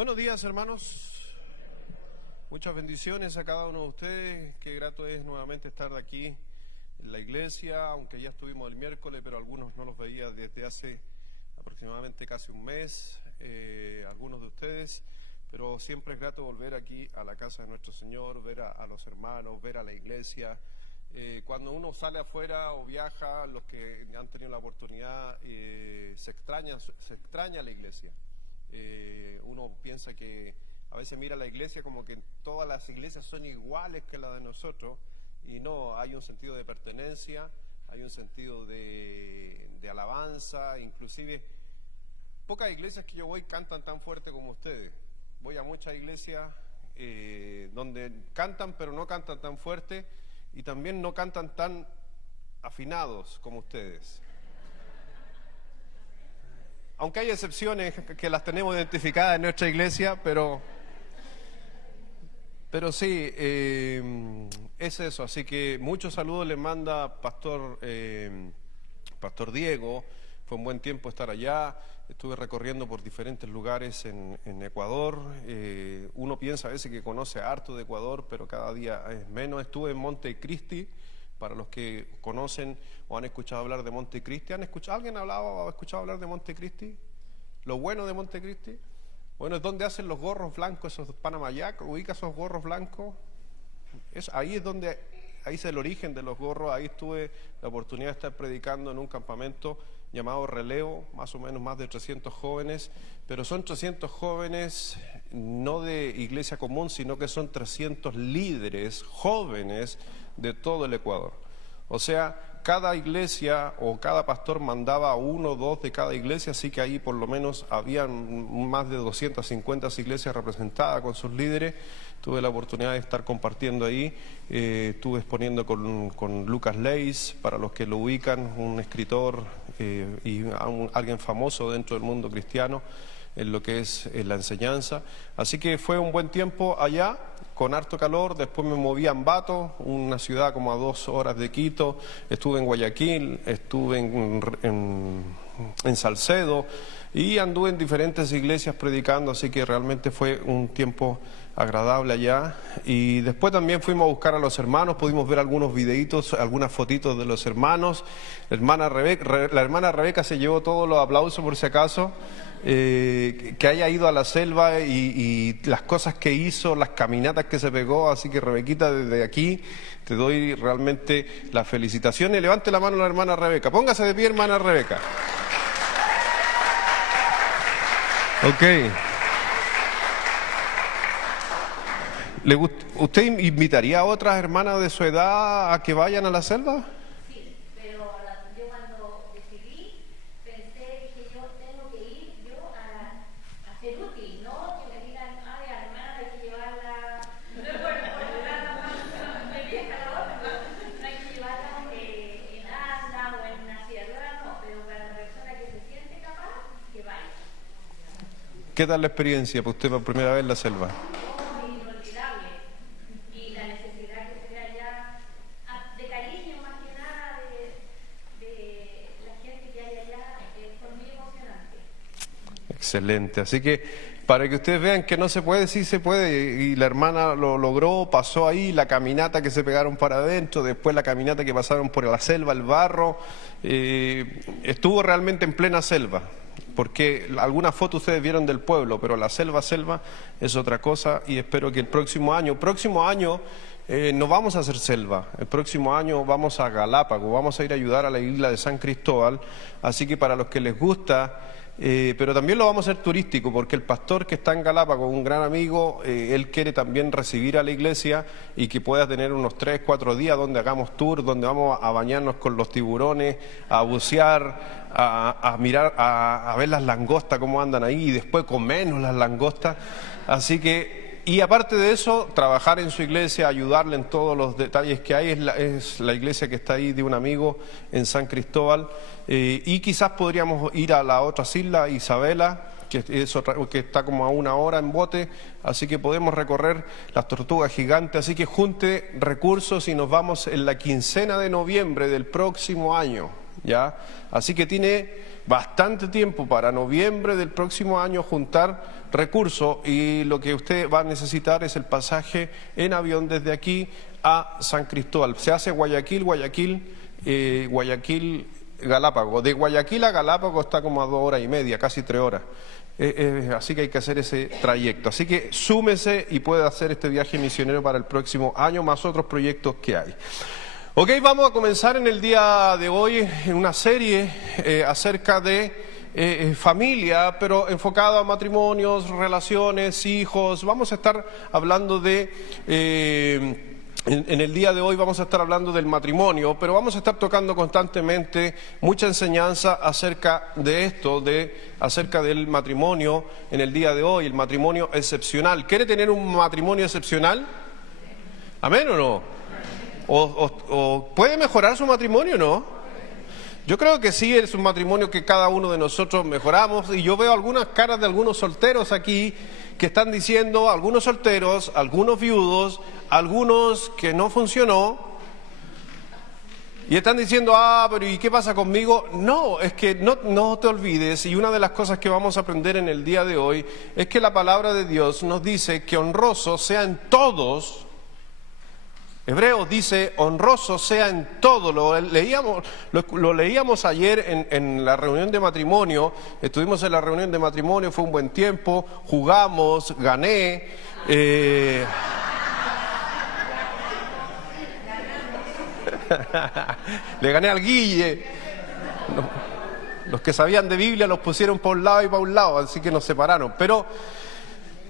Buenos días, hermanos. Muchas bendiciones a cada uno de ustedes. Qué grato es nuevamente estar aquí en la iglesia, aunque ya estuvimos el miércoles, pero algunos no los veía desde hace aproximadamente casi un mes, algunos de ustedes, pero siempre es grato volver aquí a la casa de nuestro Señor, ver a los hermanos, ver a la iglesia. Cuando uno sale afuera o viaja, los que han tenido la oportunidad, se extraña la iglesia. Uno piensa que a veces mira la iglesia como que todas las iglesias son iguales que la de nosotros, y no, hay un sentido de pertenencia, hay un sentido de alabanza. Inclusive pocas iglesias que yo voy cantan tan fuerte como ustedes. Voy a muchas iglesias donde cantan, pero no cantan tan fuerte, y también no cantan tan afinados como ustedes. Aunque hay excepciones que las tenemos identificadas en nuestra iglesia, pero sí, es eso. Así que muchos saludos les manda Pastor Diego. Fue un buen tiempo estar allá. Estuve recorriendo por diferentes lugares en Ecuador. Uno piensa a veces que conoce harto de Ecuador, pero cada día es menos. Estuve en Montecristi. Para los que conocen o han escuchado hablar de Montecristi, ¿alguien ha escuchado hablar de Montecristi? Lo bueno de Montecristi, bueno, es donde hacen los gorros blancos, esos Panama Jack. ¿Ubica esos gorros blancos? Ahí es el origen de los gorros. Ahí tuve la oportunidad de estar predicando en un campamento llamado Relevo, más o menos más de 300 jóvenes, pero son 300 jóvenes no de iglesia común, sino que son 300 líderes jóvenes de todo el Ecuador. O sea, cada iglesia o cada pastor mandaba a uno o dos de cada iglesia, así que ahí por lo menos habían más de 250 iglesias representadas con sus líderes. Tuve la oportunidad de estar compartiendo ahí, estuve exponiendo con Lucas Leis, para los que lo ubican, un escritor y alguien famoso dentro del mundo cristiano en lo que es la enseñanza. Así que fue un buen tiempo allá, con harto calor. Después me moví a Ambato, una ciudad como a 2 horas de Quito. Estuve en Guayaquil, estuve en Salcedo y anduve en diferentes iglesias predicando, así que realmente fue un tiempo agradable allá. Y después también fuimos a buscar a los hermanos, pudimos ver algunos videitos, algunas fotitos de los hermanos. La hermana Rebeca se llevó todos los aplausos, por si acaso. Que haya ido a la selva y las cosas que hizo, las caminatas que se pegó. Así que, Rebequita, desde aquí te doy realmente las felicitaciones. Levante la mano la hermana Rebeca, póngase de pie, hermana Rebeca. Ok. ¿Usted invitaría a otras hermanas de su edad a que vayan a la selva? Sí, pero yo cuando decidí, pensé que yo tengo que ir a ser útil, ¿no? Que me digan, ay, a la hermana hay que llevarla, no es por ayudarla más de vieja la otra, pero no hay que llevarla en anda o en una silla de ruedas, no, pero para la persona que se siente capaz, que vaya. ¿Qué tal la experiencia para usted por primera vez en la selva? Excelente, así que para que ustedes vean que no se puede, sí se puede, y la hermana lo logró, pasó ahí, la caminata que se pegaron para adentro, después la caminata que pasaron por la selva, el barro, estuvo realmente en plena selva, porque algunas fotos ustedes vieron del pueblo, pero la selva es otra cosa. Y espero que el próximo año no vamos a hacer selva, el próximo año vamos a Galápagos, vamos a ir a ayudar a la isla de San Cristóbal, así que para los que les gusta. Pero también lo vamos a hacer turístico, porque el pastor que está en Galápagos, un gran amigo, él quiere también recibir a la iglesia y que pueda tener unos 3-4 días donde hagamos tour, donde vamos a bañarnos con los tiburones, a bucear, a mirar, a ver las langostas cómo andan ahí, y después comernos las langostas. Así que, y aparte de eso, trabajar en su iglesia, ayudarle en todos los detalles que hay. Es la iglesia que está ahí de un amigo en San Cristóbal. Y quizás podríamos ir a la otra isla, Isabela, que está como a 1 hora en bote, así que podemos recorrer las Tortugas Gigantes. Así que junte recursos y nos vamos en la quincena de noviembre del próximo año. ¿ya? Así que tiene bastante tiempo para noviembre del próximo año juntar recursos, y lo que usted va a necesitar es el pasaje en avión desde aquí a San Cristóbal. Se hace Guayaquil, Galápagos. De Guayaquil a Galápagos está como a 2 horas y media, casi 3 horas. Así que hay que hacer ese trayecto. Así que súmese y puede hacer este viaje misionero para el próximo año, más otros proyectos que hay. Ok, vamos a comenzar en el día de hoy en una serie acerca de familia, pero enfocado a matrimonios, relaciones, hijos. Vamos a estar hablando de... En el día de hoy vamos a estar hablando del matrimonio, pero vamos a estar tocando constantemente mucha enseñanza acerca de esto, acerca del matrimonio en el día de hoy, el matrimonio excepcional. ¿Quiere tener un matrimonio excepcional? ¿Amén o no? ¿O puede mejorar su matrimonio o no? Yo creo que sí, es un matrimonio que cada uno de nosotros mejoramos, y yo veo algunas caras de algunos solteros aquí que están diciendo, algunos solteros, algunos viudos, algunos que no funcionó, y están diciendo, pero ¿y qué pasa conmigo? No, es que no te olvides, y una de las cosas que vamos a aprender en el día de hoy es que la palabra de Dios nos dice que honrosos sean todos. Hebreos dice, honroso sea en todo. Lo leíamos ayer en la reunión de matrimonio. Estuvimos en la reunión de matrimonio, fue un buen tiempo, jugamos, gané. Le gané al Guille. Los que sabían de Biblia los pusieron para un lado y para un lado, así que nos separaron. Pero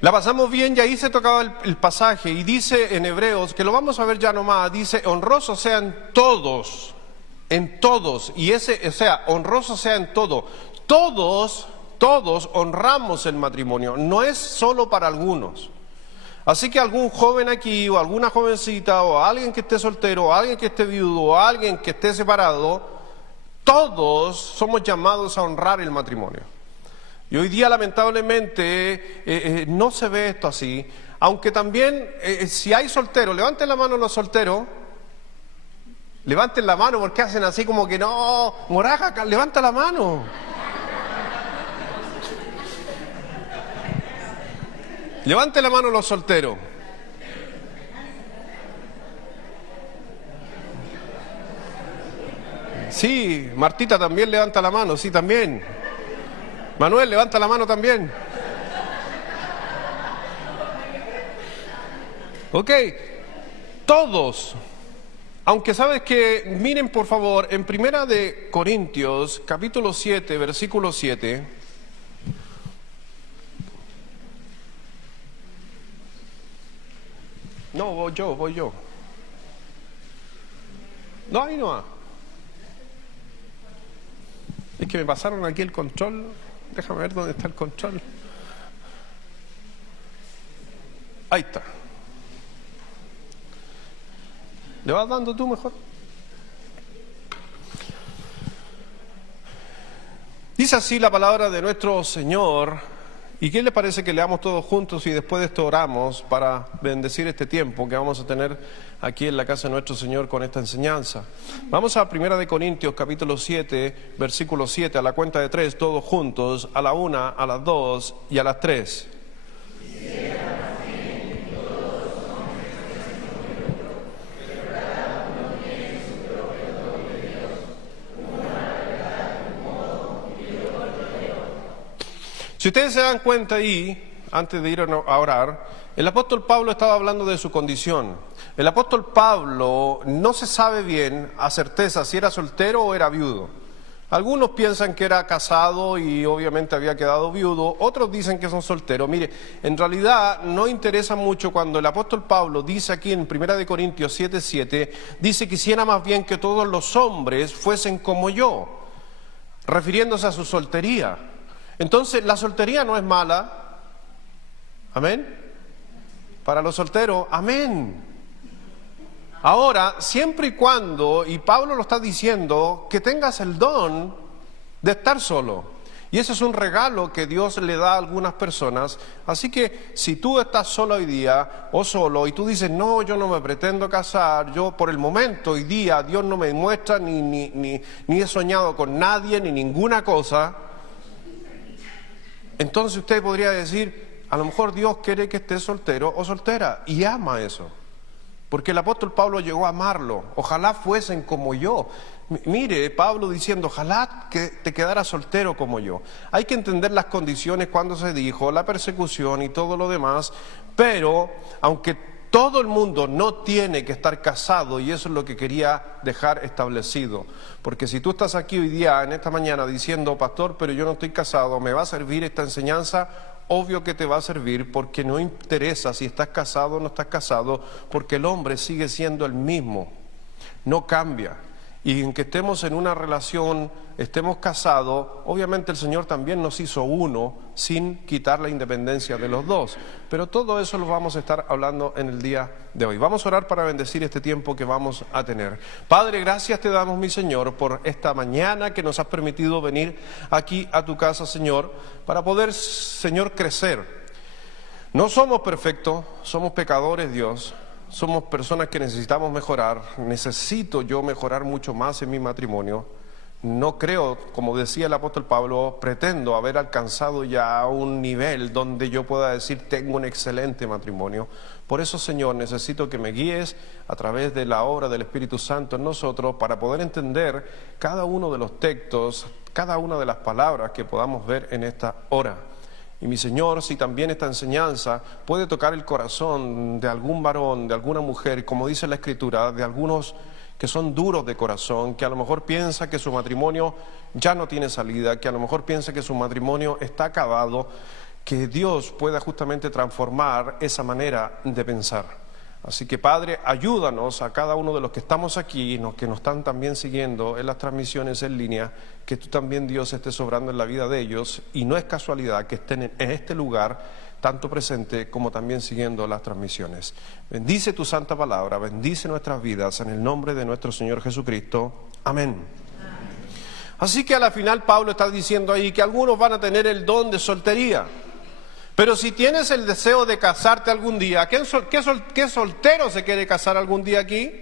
la pasamos bien, y ahí se tocaba el pasaje, y dice en Hebreos, que lo vamos a ver ya nomás, dice, honrosos sean todos, en todos, y honrosos sean todos. Todos honramos el matrimonio, no es solo para algunos. Así que algún joven aquí, o alguna jovencita, o alguien que esté soltero, o alguien que esté viudo, o alguien que esté separado, todos somos llamados a honrar el matrimonio. Y hoy día lamentablemente no se ve esto así, aunque también si hay solteros, levanten la mano los solteros, levanten la mano, porque hacen así como que no, Moraja, levanta la mano. Levanten la mano los solteros. Sí, Martita también levanta la mano, sí, también. Manuel, levanta la mano también. Ok, todos. Aunque sabes que, miren por favor, en Primera de Corintios, capítulo 7, versículo 7. No, voy yo. No, ahí no va. Es que me pasaron aquí el control. Déjame ver dónde está el control. Ahí está. ¿Le vas dando tú mejor? Dice así la palabra de nuestro Señor. ¿Y qué le parece que leamos todos juntos y después de esto oramos para bendecir este tiempo que vamos a tener aquí en la casa de nuestro Señor con esta enseñanza? Vamos a 1 Corintios capítulo 7, versículo 7, a la cuenta de 3, todos juntos, a la 1, a las 2 y a las 3. Si ustedes se dan cuenta ahí, antes de ir a orar, el apóstol Pablo estaba hablando de su condición. El apóstol Pablo no se sabe bien a certeza si era soltero o era viudo. Algunos piensan que era casado y obviamente había quedado viudo, otros dicen que son solteros. Mire, en realidad no interesa mucho cuando el apóstol Pablo dice aquí en 1 Corintios 7:7, dice: quisiera más bien que todos los hombres fuesen como yo, refiriéndose a su soltería. Entonces, la soltería no es mala. Amén. Para los solteros, amén. Ahora, siempre y cuando, y Pablo lo está diciendo, que tengas el don de estar solo. Y ese es un regalo que Dios le da a algunas personas. Así que si tú estás sola hoy día o solo y tú dices, no, yo no me pretendo casar, yo por el momento, hoy día, Dios no me muestra ni he soñado con nadie, ni ninguna cosa, entonces usted podría decir, a lo mejor Dios quiere que esté soltero o soltera y ama eso. Porque el apóstol Pablo llegó a amarlo. Ojalá fuesen como yo. Mire, Pablo diciendo, ojalá que te quedaras soltero como yo. Hay que entender las condiciones cuando se dijo, la persecución y todo lo demás, pero aunque todo el mundo no tiene que estar casado, y eso es lo que quería dejar establecido, porque si tú estás aquí hoy día, en esta mañana, diciendo, pastor, pero yo no estoy casado, ¿me va a servir esta enseñanza? Obvio que te va a servir, porque no interesa si estás casado o no estás casado, porque el hombre sigue siendo el mismo, no cambia. Y en que estemos en una relación, estemos casados, obviamente el Señor también nos hizo uno sin quitar la independencia de los dos. Pero todo eso lo vamos a estar hablando en el día de hoy. Vamos a orar para bendecir este tiempo que vamos a tener. Padre, gracias te damos, mi Señor, por esta mañana que nos has permitido venir aquí a tu casa, Señor, para poder, Señor, crecer. No somos perfectos, somos pecadores, Dios. Somos personas que necesitamos mejorar. Necesito yo mejorar mucho más en mi matrimonio. No creo, como decía el apóstol Pablo, pretendo haber alcanzado ya un nivel donde yo pueda decir tengo un excelente matrimonio. Por eso, Señor, necesito que me guíes a través de la obra del Espíritu Santo en nosotros para poder entender cada uno de los textos, cada una de las palabras que podamos ver en esta hora. Y mi Señor, si también esta enseñanza puede tocar el corazón de algún varón, de alguna mujer, como dice la Escritura, de algunos que son duros de corazón, que a lo mejor piensa que su matrimonio ya no tiene salida, que a lo mejor piensa que su matrimonio está acabado, que Dios pueda justamente transformar esa manera de pensar. Así que, Padre, ayúdanos a cada uno de los que estamos aquí, que nos están también siguiendo en las transmisiones en línea, que tú también, Dios, estés obrando en la vida de ellos, y no es casualidad que estén en este lugar, tanto presente como también siguiendo las transmisiones. Bendice tu santa palabra, bendice nuestras vidas, en el nombre de nuestro Señor Jesucristo. Amén. Así que a la final Pablo está diciendo ahí que algunos van a tener el don de soltería. Pero si tienes el deseo de casarte algún día, ¿qué soltero se quiere casar algún día aquí?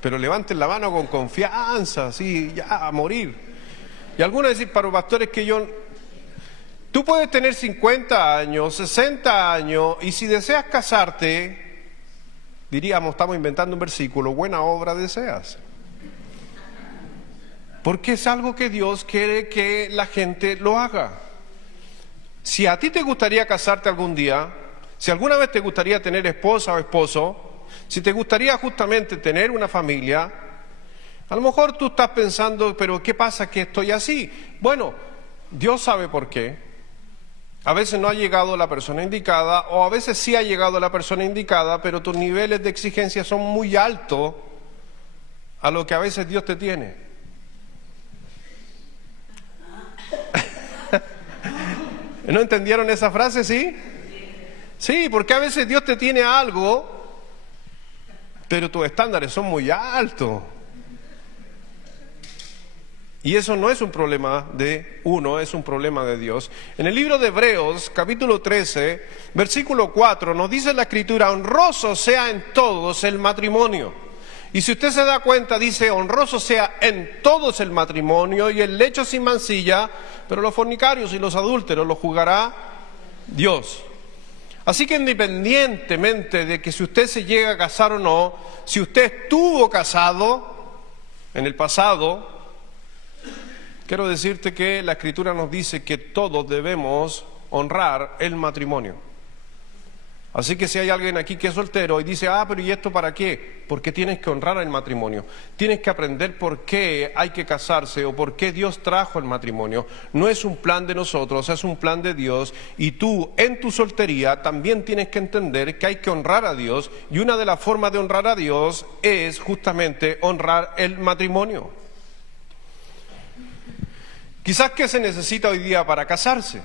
Pero levanten la mano con confianza, así, ya a morir. Y algunos dicen, para los pastores, que tú puedes tener 50 años, 60 años, y si deseas casarte, diríamos, estamos inventando un versículo, buena obra deseas. Porque es algo que Dios quiere que la gente lo haga. Si a ti te gustaría casarte algún día, si alguna vez te gustaría tener esposa o esposo, si te gustaría justamente tener una familia, a lo mejor tú estás pensando, pero ¿qué pasa que estoy así? Bueno, Dios sabe por qué. A veces no ha llegado la persona indicada, o a veces sí ha llegado la persona indicada, pero tus niveles de exigencia son muy altos a lo que a veces Dios te tiene. ¿No entendieron esa frase, sí? Sí, porque a veces Dios te tiene algo, pero tus estándares son muy altos. Y eso no es un problema de uno, es un problema de Dios. En el libro de Hebreos, capítulo 13, versículo 4, nos dice la Escritura, honroso sea en todos el matrimonio. Y si usted se da cuenta, dice, honroso sea en todos el matrimonio y el lecho sin mancilla, pero los fornicarios y los adúlteros los juzgará Dios. Así que independientemente de que si usted se llega a casar o no, si usted estuvo casado en el pasado, quiero decirte que la Escritura nos dice que todos debemos honrar el matrimonio. Así que si hay alguien aquí que es soltero y dice, pero ¿y esto para qué? Porque tienes que honrar el matrimonio. Tienes que aprender por qué hay que casarse o por qué Dios trajo el matrimonio. No es un plan de nosotros, es un plan de Dios. Y tú, en tu soltería, también tienes que entender que hay que honrar a Dios. Y una de las formas de honrar a Dios es justamente honrar el matrimonio. Quizás, ¿qué se necesita hoy día para casarse?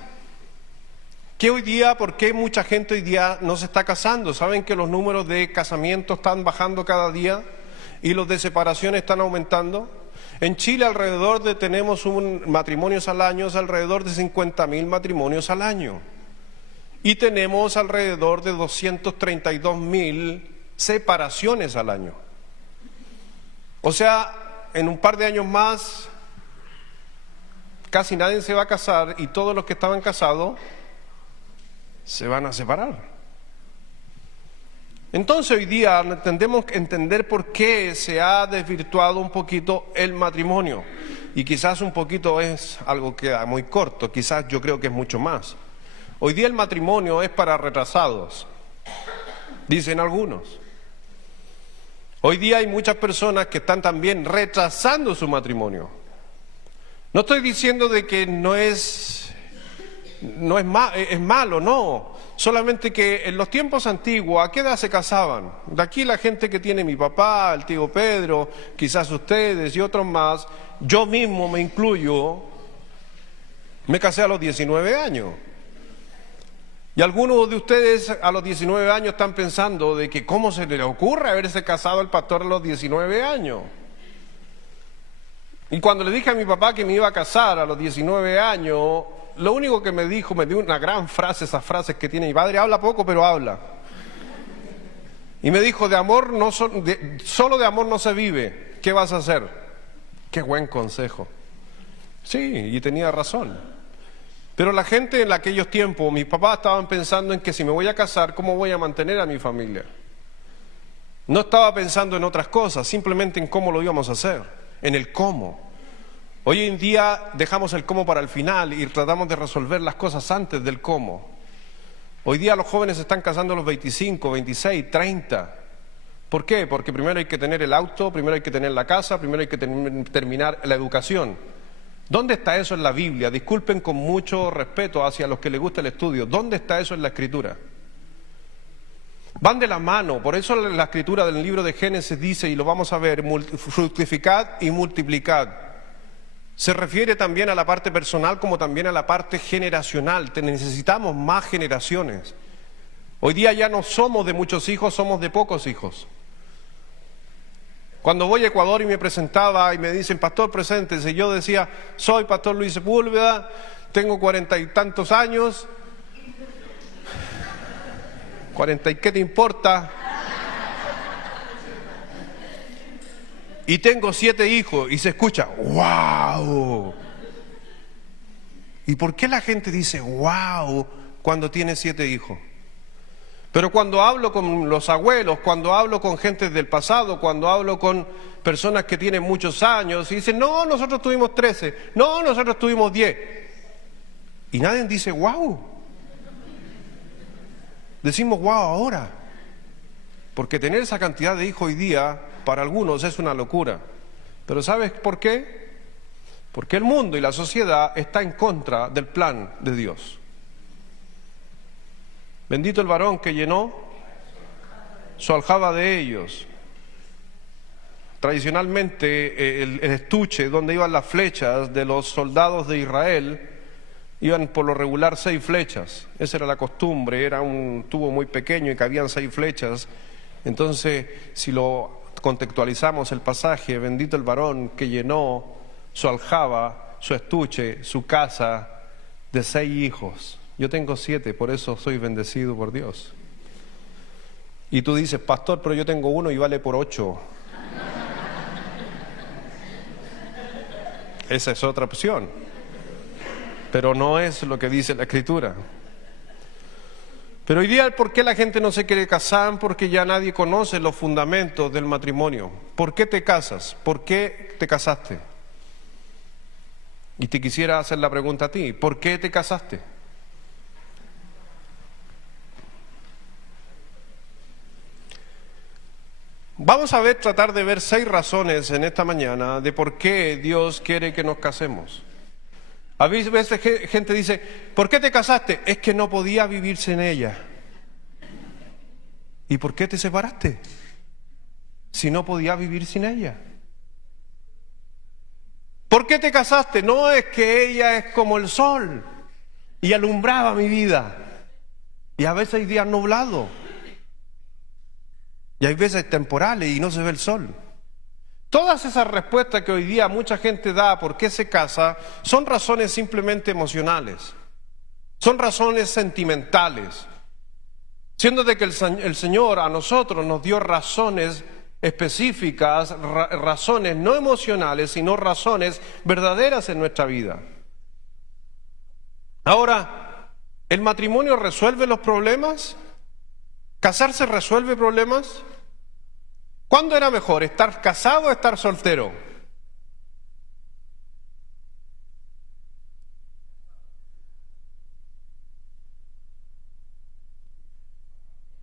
¿Qué hoy día, por qué mucha gente hoy día no se está casando? ¿Saben que los números de casamientos están bajando cada día y los de separación están aumentando? En Chile tenemos matrimonios al año, es alrededor de 50.000 matrimonios al año. Y tenemos alrededor de 232.000 separaciones al año. O sea, en un par de años más, casi nadie se va a casar y todos los que estaban casados se van a separar. Entonces hoy día tendemos que entender por qué se ha desvirtuado un poquito el matrimonio. Y quizás un poquito es algo que queda muy corto, quizás yo creo que es mucho más. Hoy día el matrimonio es para retrasados, dicen algunos. Hoy día hay muchas personas que están también retrasando su matrimonio. No estoy diciendo de que es malo, no. Solamente que en los tiempos antiguos, ¿a qué edad se casaban? De aquí la gente que tiene mi papá, el tío Pedro, quizás ustedes y otros más, yo mismo me incluyo, me casé a los 19 años. Y algunos de ustedes a los 19 años están pensando de que cómo se le ocurre haberse casado al pastor a los 19 años. Y cuando le dije a mi papá que me iba a casar a los 19 años, lo único que me dijo, me dio una gran frase, esas frases que tiene mi padre, habla poco pero habla. Y me dijo, solo de amor no se vive, ¿qué vas a hacer? Qué buen consejo. Sí, y tenía razón. Pero la gente en aquellos tiempos, mis papás estaban pensando en que si me voy a casar, ¿cómo voy a mantener a mi familia? No estaba pensando en otras cosas, simplemente en cómo lo íbamos a hacer, en el cómo. Hoy en día dejamos el cómo para el final y tratamos de resolver las cosas antes del cómo. Hoy día los jóvenes se están casando a los 25, 26, 30. ¿Por qué? Porque primero hay que tener el auto, primero hay que tener la casa, primero hay que terminar la educación. ¿Dónde está eso en la Biblia? Disculpen con mucho respeto hacia los que les gusta el estudio. ¿Dónde está eso en la Escritura? Van de la mano, por eso la Escritura del libro de Génesis dice, y lo vamos a ver, fructificad y multiplicad. Se refiere también a la parte personal como también a la parte generacional. Necesitamos más generaciones. Hoy día ya no somos de muchos hijos, somos de pocos hijos. Cuando voy a Ecuador y me presentaba y me dicen, pastor, preséntese, yo decía, soy pastor Luis Sepúlveda, tengo 40 y tantos años. 40 y qué te importa. Y tengo 7 hijos y se escucha, ¡wow! ¿Y por qué la gente dice, ¡wow! cuando tiene 7 hijos? Pero cuando hablo con los abuelos, cuando hablo con gente del pasado, cuando hablo con personas que tienen muchos años y dicen, no, nosotros tuvimos 13, no, nosotros tuvimos 10. Y nadie dice, ¡wow! Decimos, ¡wow! ahora. Porque tener esa cantidad de hijos hoy día, para algunos es una locura. Pero ¿sabes por qué? Porque el mundo y la sociedad está en contra del plan de Dios. Bendito el varón que llenó su aljaba de ellos. Tradicionalmente el estuche donde iban las flechas de los soldados de Israel, iban por lo regular 6 flechas. Esa era la costumbre, era un tubo muy pequeño y cabían 6 flechas. Entonces, si lo contextualizamos el pasaje, bendito el varón que llenó su aljaba, su estuche, su casa de 6 hijos. Yo tengo 7, por eso soy bendecido por Dios. Y tú dices, pastor, pero yo tengo 1 y vale por 8. Esa es otra opción. Pero no es lo que dice la Escritura. Pero hoy día, ¿por qué la gente no se quiere casar? Porque ya nadie conoce los fundamentos del matrimonio. ¿Por qué te casas? ¿Por qué te casaste? Y te quisiera hacer la pregunta a ti, ¿por qué te casaste? Vamos a tratar de ver 6 razones en esta mañana de por qué Dios quiere que nos casemos. A veces gente dice, ¿por qué te casaste? Es que no podía vivir sin ella. ¿Y por qué te separaste? Si no podía vivir sin ella. ¿Por qué te casaste? No, es que ella es como el sol y alumbraba mi vida. Y a veces hay días nublados. Y hay veces temporales y no se ve el sol. Todas esas respuestas que hoy día mucha gente da por qué se casa son razones simplemente emocionales, son razones sentimentales, siendo de que el Señor a nosotros nos dio razones específicas, razones no emocionales, sino razones verdaderas en nuestra vida. Ahora, ¿el matrimonio resuelve los problemas? ¿Casarse resuelve problemas? ¿Cuándo era mejor, estar casado o estar soltero?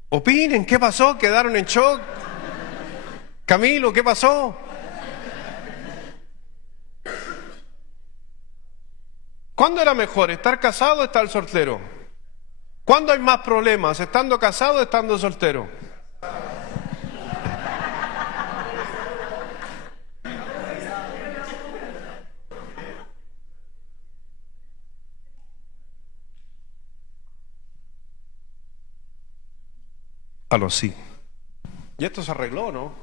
Opinen, ¿qué pasó? ¿Quedaron en shock? Camilo, ¿qué pasó? ¿Cuándo era mejor, estar casado o estar soltero? ¿Cuándo hay más problemas, estando casado o estando soltero? A lo sí. Y esto se arregló, ¿no?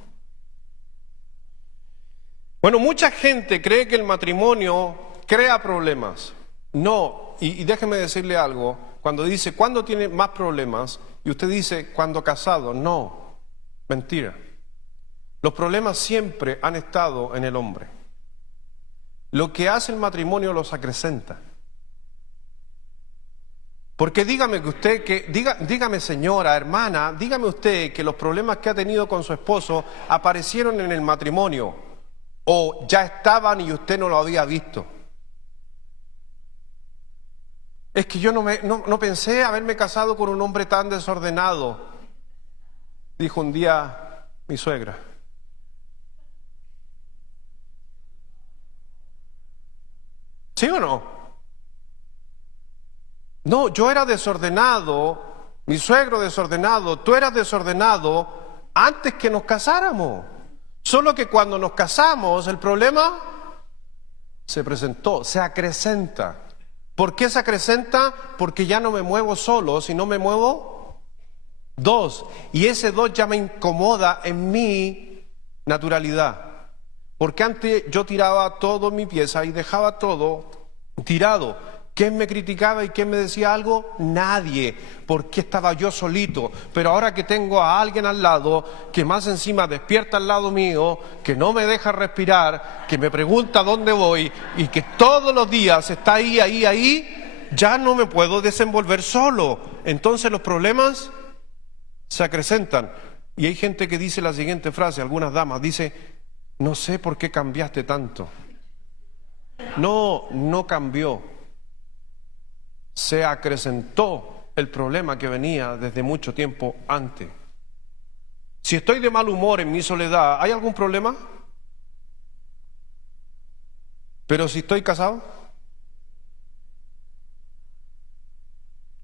Bueno, mucha gente cree que el matrimonio crea problemas. No, y déjeme decirle algo, cuando dice, ¿cuándo tiene más problemas? Y usted dice, ¿cuándo casado? No, mentira. Los problemas siempre han estado en el hombre. Lo que hace el matrimonio los acrecenta. Porque dígame señora, hermana, dígame usted que los problemas que ha tenido con su esposo aparecieron en el matrimonio o ya estaban y usted no lo había visto. Es que yo no pensé haberme casado con un hombre tan desordenado, dijo un día mi suegra. ¿Sí o no? No, yo era desordenado, mi suegro desordenado, tú eras desordenado antes que nos casáramos. Solo que cuando nos casamos el problema se presentó, se acrecenta. ¿Por qué se acrecenta? Porque ya no me muevo solo, sino me muevo dos. Y ese dos ya me incomoda en mi naturalidad. Porque antes yo tiraba todo en mi pieza y dejaba todo tirado. ¿Quién me criticaba y quién me decía algo? Nadie, porque estaba yo solito. Pero ahora que tengo a alguien al lado, que más encima despierta al lado mío, que no me deja respirar, que me pregunta dónde voy y que todos los días está ahí, ya no me puedo desenvolver solo. Entonces los problemas se acrecentan. Y hay gente que dice la siguiente frase, algunas damas, dice, no sé por qué cambiaste tanto. No cambió. Se acrecentó el problema que venía desde mucho tiempo antes. Si estoy de mal humor en mi soledad, ¿hay algún problema? Pero si estoy casado,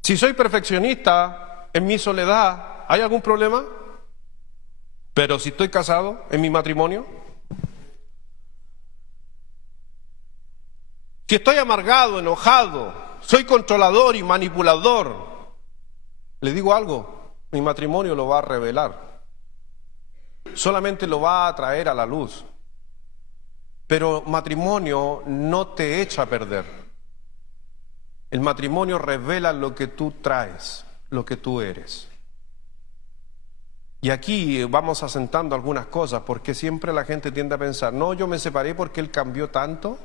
si soy perfeccionista en mi soledad, ¿hay algún problema? Pero si estoy casado en mi matrimonio, si estoy amargado, enojado, soy controlador y manipulador, le digo algo, mi matrimonio lo va a revelar, solamente lo va a traer a la luz. Pero matrimonio no te echa a perder. El matrimonio revela lo que tú traes, lo que tú eres. Y aquí vamos asentando algunas cosas, porque siempre la gente tiende a pensar, no, yo me separé porque él cambió tanto.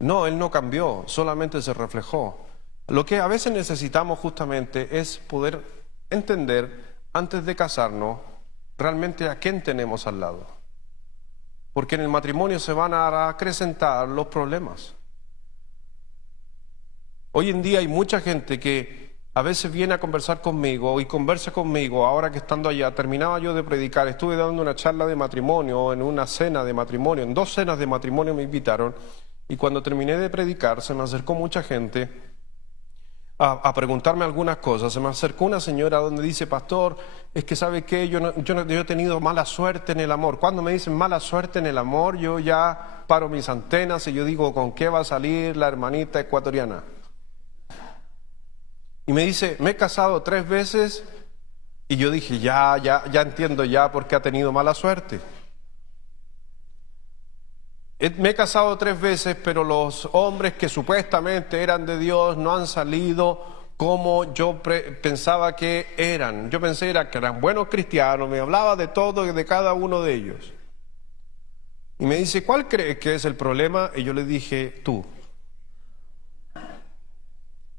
No, él no cambió, solamente se reflejó. Lo que a veces necesitamos justamente es poder entender, antes de casarnos, realmente a quién tenemos al lado. Porque en el matrimonio se van a acrecentar los problemas. Hoy en día hay mucha gente que a veces viene a conversar conmigo y conversa conmigo, ahora que estando allá, terminaba yo de predicar, estuve dando una charla de matrimonio, en una cena de matrimonio, en 2 cenas de matrimonio me invitaron. Y cuando terminé de predicar, se me acercó mucha gente a preguntarme algunas cosas. Se me acercó una señora donde dice, pastor, es que ¿sabe qué? Yo he tenido mala suerte en el amor. Cuando me dicen mala suerte en el amor, yo ya paro mis antenas y yo digo, ¿con qué va a salir la hermanita ecuatoriana? Y me dice, me he casado 3 veces Y yo dije, ya entiendo ya por qué ha tenido mala suerte. Me he casado 3 veces, pero los hombres que supuestamente eran de Dios no han salido como yo pensaba que eran. Yo pensé que eran buenos cristianos, me hablaba de todo y de cada uno de ellos. Y me dice, ¿cuál crees que es el problema? Y yo le dije, tú.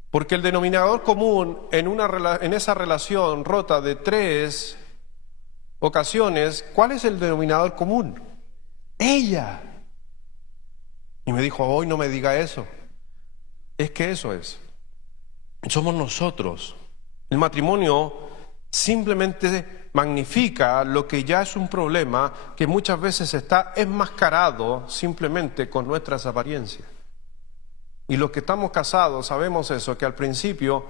Porque el denominador común en esa relación rota de 3 ocasiones, ¿cuál es el denominador común? Ella. Y me dijo, hoy no me diga eso. Es que eso es. Somos nosotros. El matrimonio simplemente magnifica lo que ya es un problema que muchas veces está enmascarado simplemente con nuestras apariencias. Y los que estamos casados sabemos eso, que al principio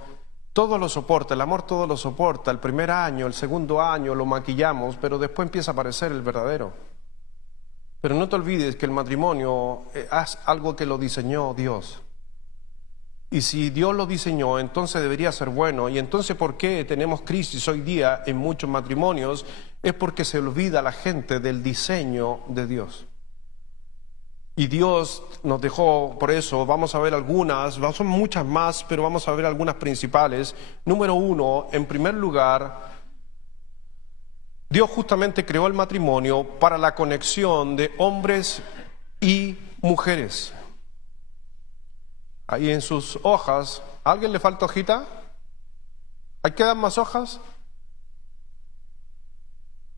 todo lo soporta, el amor todo lo soporta, el primer año, el segundo año lo maquillamos, pero después empieza a aparecer el verdadero. Pero no te olvides que el matrimonio es algo que lo diseñó Dios. Y si Dios lo diseñó, entonces debería ser bueno. Y entonces, ¿por qué tenemos crisis hoy día en muchos matrimonios? Es porque se olvida la gente del diseño de Dios. Y Dios nos dejó, por eso vamos a ver algunas, son muchas más, pero vamos a ver algunas principales. Número 1, en primer lugar, Dios justamente creó el matrimonio para la conexión de hombres y mujeres. Ahí en sus hojas, ¿a alguien le falta hojita? ¿Hay que dar más hojas?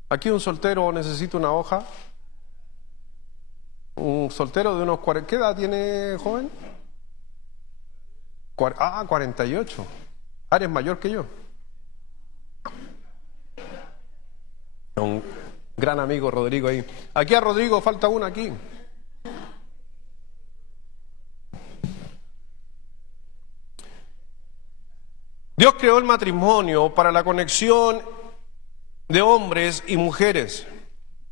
¿Aquí un soltero necesita una hoja? Un soltero de unos 40... ¿Qué edad tiene, joven? 48. Eres mayor que yo. Un gran amigo Rodrigo ahí. Aquí a Rodrigo falta una aquí. Dios creó el matrimonio para la conexión de hombres y mujeres.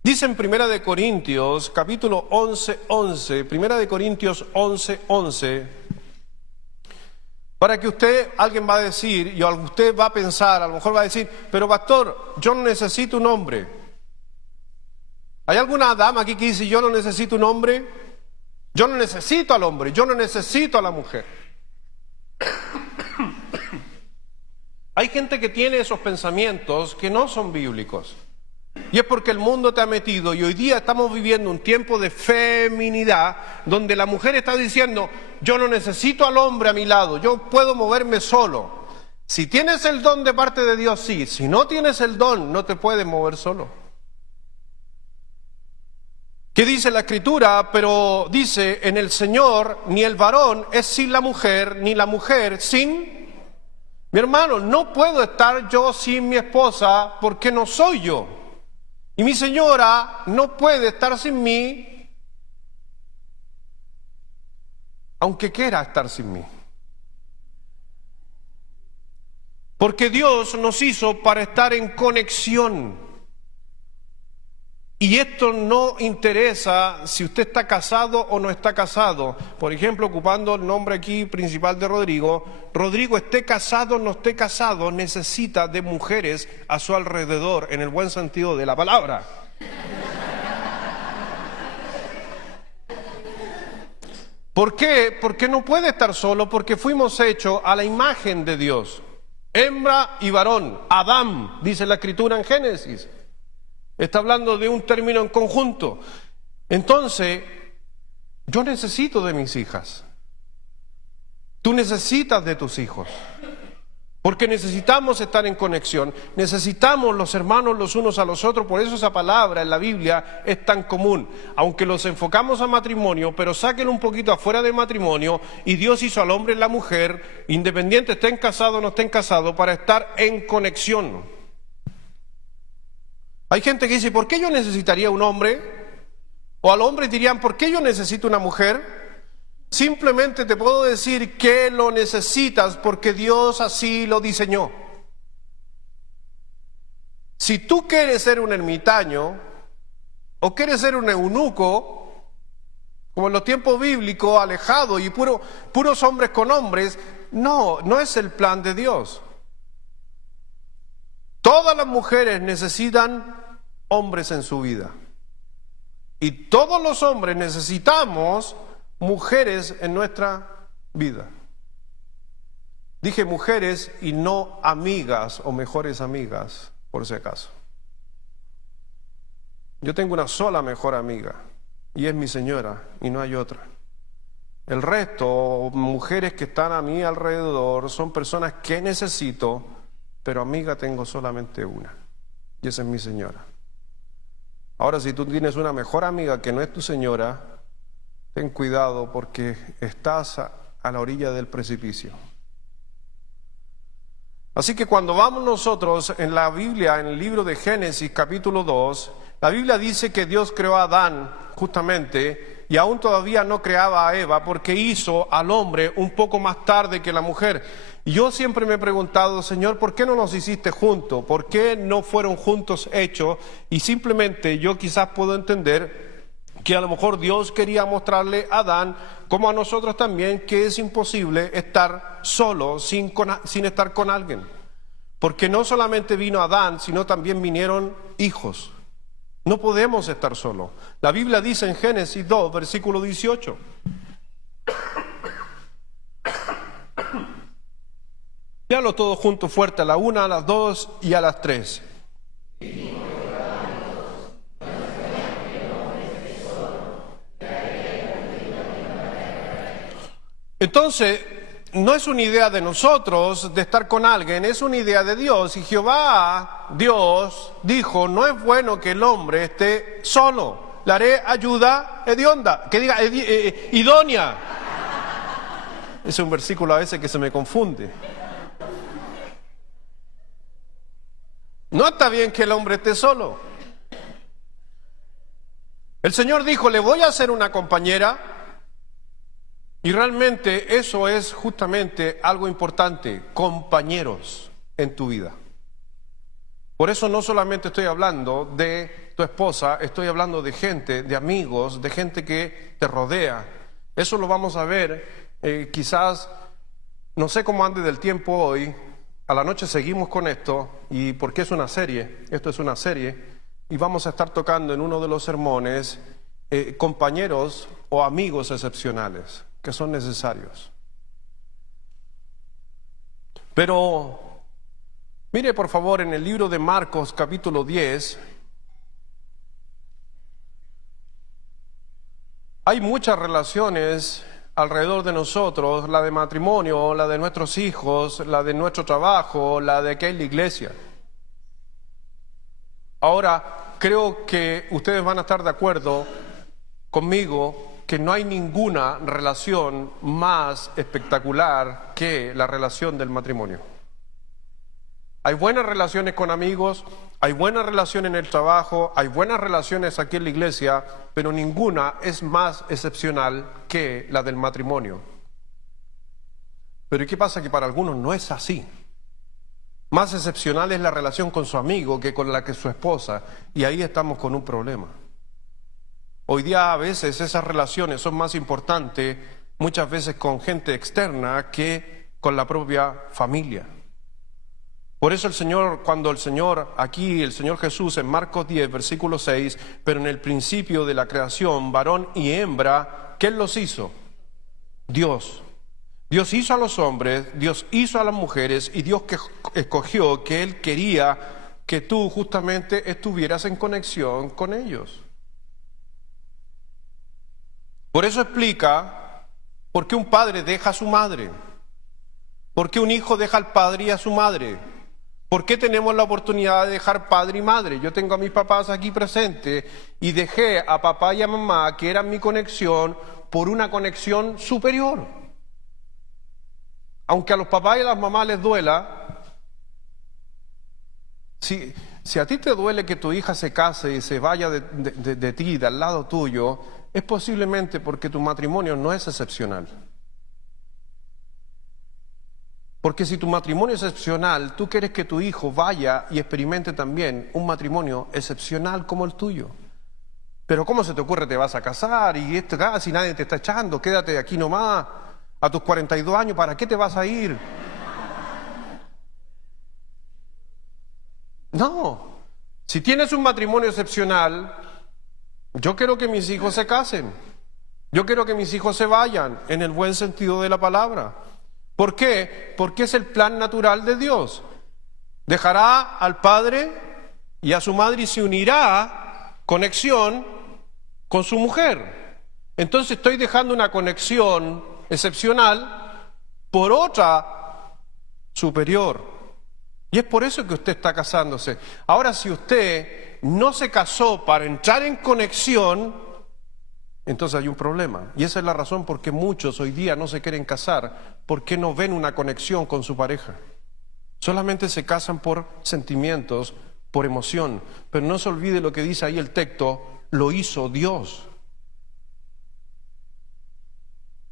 Dice en 1 Corintios, capítulo 11, 1 Corintios 11, para que alguien va a decir, y usted va a pensar, a lo mejor va a decir, pero pastor, yo no necesito un hombre. ¿Hay alguna dama aquí que dice, yo no necesito un hombre? Yo no necesito al hombre, yo no necesito a la mujer. Hay gente que tiene esos pensamientos que no son bíblicos. Y es porque el mundo te ha metido, y hoy día estamos viviendo un tiempo de feminidad, donde la mujer está diciendo, yo no necesito al hombre a mi lado, yo puedo moverme solo. Si tienes el don de parte de Dios, sí. Si no tienes el don, no te puedes mover solo. ¿Qué dice la Escritura? Pero dice, en el Señor, ni el varón es sin la mujer, ni la mujer sin... Mi hermano, no puedo estar yo sin mi esposa porque no soy yo. Y mi señora no puede estar sin mí, aunque quiera estar sin mí. Porque Dios nos hizo para estar en conexión. Y esto no interesa si usted está casado o no está casado. Por ejemplo, ocupando el nombre aquí principal de Rodrigo, Rodrigo esté casado o no esté casado, necesita de mujeres a su alrededor, en el buen sentido de la palabra. ¿Por qué? Porque no puede estar solo, porque fuimos hechos a la imagen de Dios. Hembra y varón, Adán, dice la Escritura en Génesis. Está hablando de un término en conjunto. Entonces, yo necesito de mis hijas. Tú necesitas de tus hijos. Porque necesitamos estar en conexión. Necesitamos los hermanos los unos a los otros. Por eso esa palabra en la Biblia es tan común. Aunque los enfocamos a matrimonio, pero saquen un poquito afuera del matrimonio. Y Dios hizo al hombre y la mujer, independiente estén casados o no estén casados, para estar en conexión. Hay gente que dice, ¿por qué yo necesitaría un hombre? O al hombre dirían, ¿por qué yo necesito una mujer? Simplemente te puedo decir que lo necesitas porque Dios así lo diseñó. Si tú quieres ser un ermitaño o quieres ser un eunuco, como en los tiempos bíblicos, alejado y puros hombres con hombres, no es el plan de Dios. Todas las mujeres necesitan hombres en su vida. Y todos los hombres necesitamos mujeres en nuestra vida. Dije mujeres y no amigas o mejores amigas, por si acaso. Yo tengo una sola mejor amiga, y es mi señora, y no hay otra. El resto, mujeres que están a mi alrededor, son personas que necesito, pero amiga tengo solamente una, y esa es mi señora. Ahora, si tú tienes una mejor amiga que no es tu señora, ten cuidado porque estás a la orilla del precipicio. Así que cuando vamos nosotros en la Biblia, en el libro de Génesis capítulo 2, la Biblia dice que Dios creó a Adán justamente y aún todavía no creaba a Eva porque hizo al hombre un poco más tarde que la mujer. Y yo siempre me he preguntado, Señor, ¿por qué no nos hiciste juntos? ¿Por qué no fueron juntos hechos? Y simplemente yo quizás puedo entender que a lo mejor Dios quería mostrarle a Adán, como a nosotros también, que es imposible estar solo sin estar con alguien. Porque no solamente vino Adán, sino también vinieron hijos. No podemos estar solos. La Biblia dice en Génesis 2, versículo 18. Léalo todo junto fuerte, a la 1, a las 2 y a las 3. Entonces, no es una idea de nosotros de estar con alguien, es una idea de Dios. Y Jehová, Dios, dijo, no es bueno que el hombre esté solo. Le haré ayuda hedionda, que diga idónea. Es un versículo a veces que se me confunde. No está bien que el hombre esté solo. El Señor dijo, le voy a hacer una compañera. Y realmente eso es justamente algo importante, compañeros en tu vida. Por eso no solamente estoy hablando de tu esposa, estoy hablando de gente, de amigos, de gente que te rodea. Eso lo vamos a ver, quizás, no sé cómo ande del tiempo hoy, a la noche seguimos con esto, y porque es una serie, esto es una serie, y vamos a estar tocando en uno de los sermones compañeros o amigos excepcionales que son necesarios. Pero mire por favor en el libro de Marcos capítulo 10, hay muchas relaciones alrededor de nosotros, la de matrimonio, la de nuestros hijos, la de nuestro trabajo, la de aquella iglesia. Ahora, creo que ustedes van a estar de acuerdo conmigo que no hay ninguna relación más espectacular que la relación del matrimonio. Hay buenas relaciones con amigos, hay buenas relaciones en el trabajo, hay buenas relaciones aquí en la iglesia, pero ninguna es más excepcional que la del matrimonio. Pero ¿y qué pasa? Que para algunos no es así. Más excepcional es la relación con su amigo que con la que su esposa, y ahí estamos con un problema. Hoy día a veces esas relaciones son más importantes muchas veces con gente externa que con la propia familia. Por eso el Señor Jesús en Marcos 10, versículo 6, pero en el principio de la creación, varón y hembra, ¿quién los hizo? Dios. Dios hizo a los hombres, Dios hizo a las mujeres y Dios que escogió que Él quería que tú justamente estuvieras en conexión con ellos. Por eso explica por qué un padre deja a su madre, por qué un hijo deja al padre y a su madre, por qué tenemos la oportunidad de dejar padre y madre. Yo tengo a mis papás aquí presentes y dejé a papá y a mamá, que eran mi conexión, por una conexión superior. Aunque a los papás y a las mamás les duela, si a ti te duele que tu hija se case y se vaya de ti, del lado tuyo, es posiblemente porque tu matrimonio no es excepcional. Porque si tu matrimonio es excepcional, tú quieres que tu hijo vaya y experimente también un matrimonio excepcional como el tuyo. Pero ¿cómo se te ocurre te vas a casar y si nadie te está echando? Quédate aquí nomás, a tus 42 años, ¿para qué te vas a ir? No. Si tienes un matrimonio excepcional, yo quiero que mis hijos se casen. Yo quiero que mis hijos se vayan, en el buen sentido de la palabra. ¿Por qué? Porque es el plan natural de Dios. Dejará al padre y a su madre y se unirá, conexión, con su mujer. Entonces estoy dejando una conexión excepcional por otra superior. Y es por eso que usted está casándose. Ahora, si usted no se casó para entrar en conexión, entonces hay un problema. Y esa es la razón por qué muchos hoy día no se quieren casar, porque no ven una conexión con su pareja. Solamente se casan por sentimientos, por emoción. Pero no se olvide lo que dice ahí el texto, lo hizo Dios.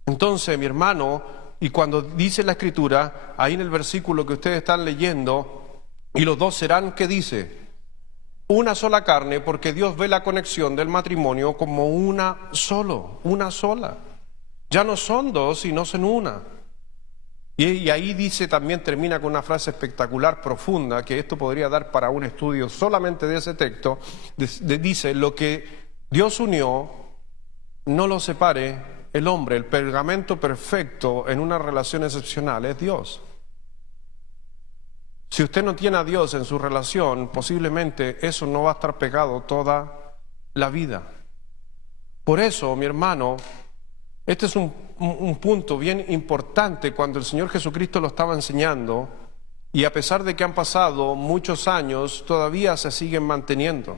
Entonces, mi hermano, y cuando dice la Escritura, ahí en el versículo que ustedes están leyendo, y los dos serán, ¿qué dice? Una sola carne, porque Dios ve la conexión del matrimonio como una sola. Ya no son dos, sino son una. Y ahí dice, también termina con una frase espectacular, profunda, que esto podría dar para un estudio solamente de ese texto. Dice, lo que Dios unió, no lo separe el hombre. El pegamento perfecto en una relación excepcional es Dios. Si usted no tiene a Dios en su relación, posiblemente eso no va a estar pegado toda la vida. Por eso, mi hermano, este es un punto bien importante cuando el Señor Jesucristo lo estaba enseñando, y a pesar de que han pasado muchos años, todavía se siguen manteniendo.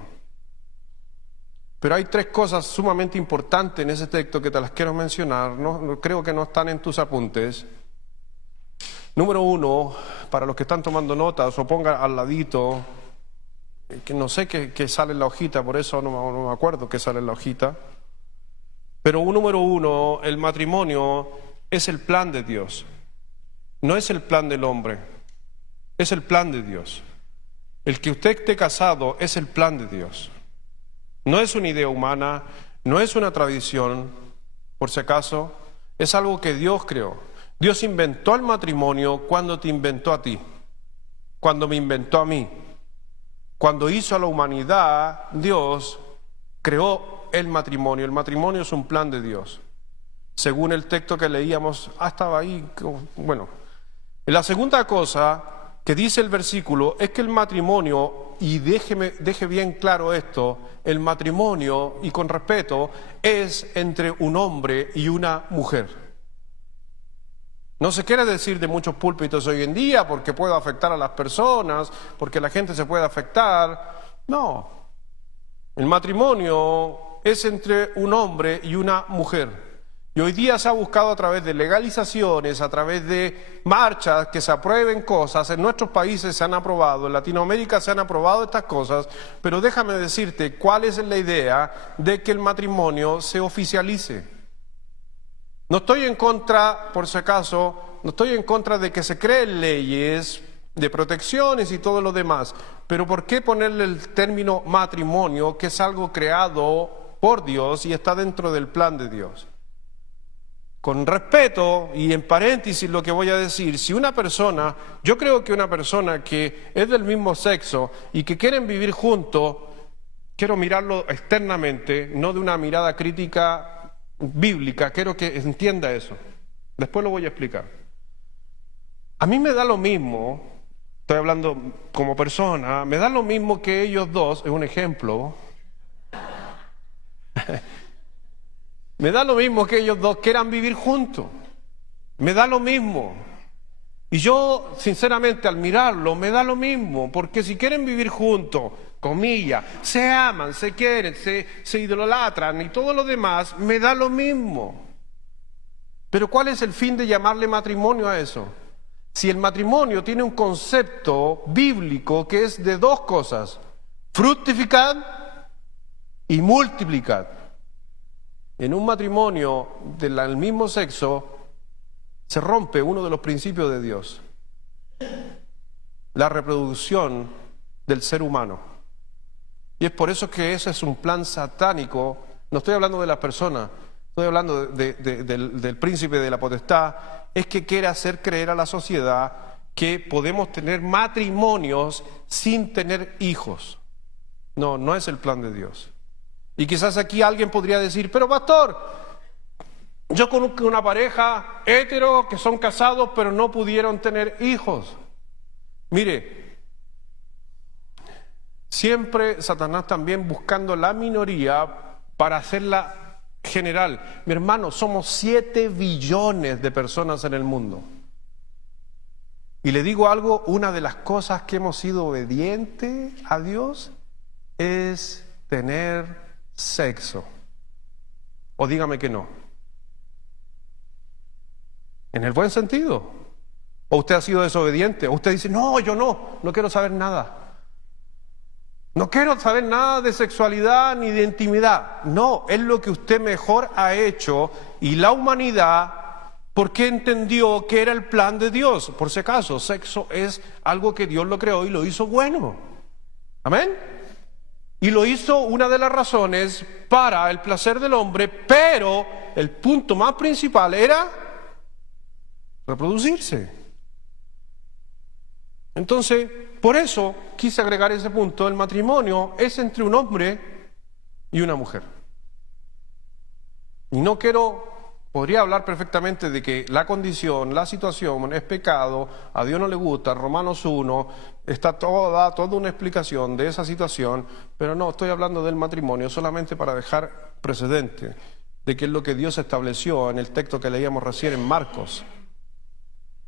Pero hay tres cosas sumamente importantes en ese texto que te las quiero mencionar, no creo que no están en tus apuntes. Número uno, para los que están tomando notas, o ponga al ladito, que no sé qué sale en la hojita, por eso no me acuerdo qué sale en la hojita. Pero número uno, el matrimonio es el plan de Dios. No es el plan del hombre, es el plan de Dios. El que usted esté casado es el plan de Dios. No es una idea humana, no es una tradición, por si acaso, es algo que Dios creó. Dios inventó el matrimonio cuando te inventó a ti, cuando me inventó a mí. Cuando hizo a la humanidad, Dios creó el matrimonio. El matrimonio es un plan de Dios. Según el texto que leíamos, estaba ahí, bueno. La segunda cosa que dice el versículo es que el matrimonio, y deje bien claro esto, el matrimonio, y con respeto, es entre un hombre y una mujer. No se quiere decir de muchos púlpitos hoy en día porque puede afectar a las personas, porque la gente se puede afectar. No, el matrimonio es entre un hombre y una mujer. Y hoy día se ha buscado a través de legalizaciones, a través de marchas, que se aprueben cosas. En nuestros países se han aprobado, en Latinoamérica se han aprobado estas cosas, pero déjame decirte cuál es la idea de que el matrimonio se oficialice. No estoy en contra, por si acaso, no estoy en contra de que se creen leyes de protecciones y todo lo demás, pero ¿por qué ponerle el término matrimonio, que es algo creado por Dios y está dentro del plan de Dios? Con respeto, y en paréntesis lo que voy a decir, si una persona, yo creo que una persona que es del mismo sexo y que quieren vivir juntos, quiero mirarlo externamente, no de una mirada crítica bíblica, quiero que entienda eso. Después lo voy a explicar. A mí me da lo mismo, estoy hablando como persona, me da lo mismo que ellos dos, es un ejemplo. Me da lo mismo que ellos dos quieran vivir juntos. Me da lo mismo. Y yo, sinceramente, al mirarlo, me da lo mismo, porque si quieren vivir juntos, comillas, se aman, se quieren, se idolatran y todo lo demás, me da lo mismo. Pero ¿cuál es el fin de llamarle matrimonio a eso? Si el matrimonio tiene un concepto bíblico que es de dos cosas: fructificad y multiplicad. En un matrimonio del mismo sexo se rompe uno de los principios de Dios: la reproducción del ser humano. Y es por eso que ese es un plan satánico. No estoy hablando de la persona, estoy hablando del príncipe de la potestad. Es que quiere hacer creer a la sociedad que podemos tener matrimonios sin tener hijos. No, no es el plan de Dios. Y quizás aquí alguien podría decir, pero pastor, yo conozco una pareja hetero que son casados pero no pudieron tener hijos. Mire, siempre Satanás también buscando la minoría para hacerla general. Mi hermano, somos 7 billones de personas en el mundo. Y le digo algo, una de las cosas que hemos sido obedientes a Dios es tener sexo. O dígame que no. En el buen sentido. O usted ha sido desobediente. O usted dice, no, yo no quiero saber nada. No quiero saber nada de sexualidad ni de intimidad. No, es lo que usted mejor ha hecho y la humanidad, porque entendió que era el plan de Dios. Por si acaso, sexo es algo que Dios lo creó y lo hizo bueno. Amén. Y lo hizo una de las razones para el placer del hombre, pero el punto más principal era reproducirse. Entonces, por eso quise agregar ese punto. El matrimonio es entre un hombre y una mujer. Y no podría hablar perfectamente de que la condición, la situación es pecado, a Dios no le gusta, Romanos 1, está toda una explicación de esa situación, pero no, estoy hablando del matrimonio solamente para dejar precedente de qué es lo que Dios estableció en el texto que leíamos recién en Marcos.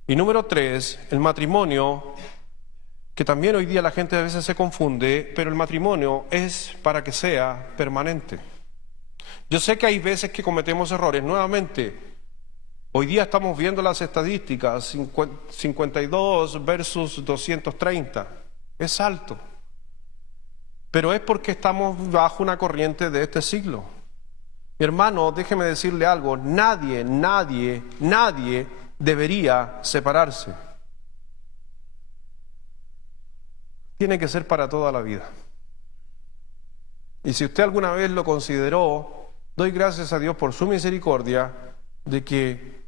Y número 3, el matrimonio, que también hoy día la gente a veces se confunde, pero el matrimonio es para que sea permanente. Yo sé que hay veces que cometemos errores. Nuevamente, hoy día estamos viendo las estadísticas, 52 versus 230. Es alto. Pero es porque estamos bajo una corriente de este siglo. Mi hermano, déjeme decirle algo, nadie debería separarse. Tiene que ser para toda la vida. Y si usted alguna vez lo consideró, doy gracias a Dios por su misericordia de que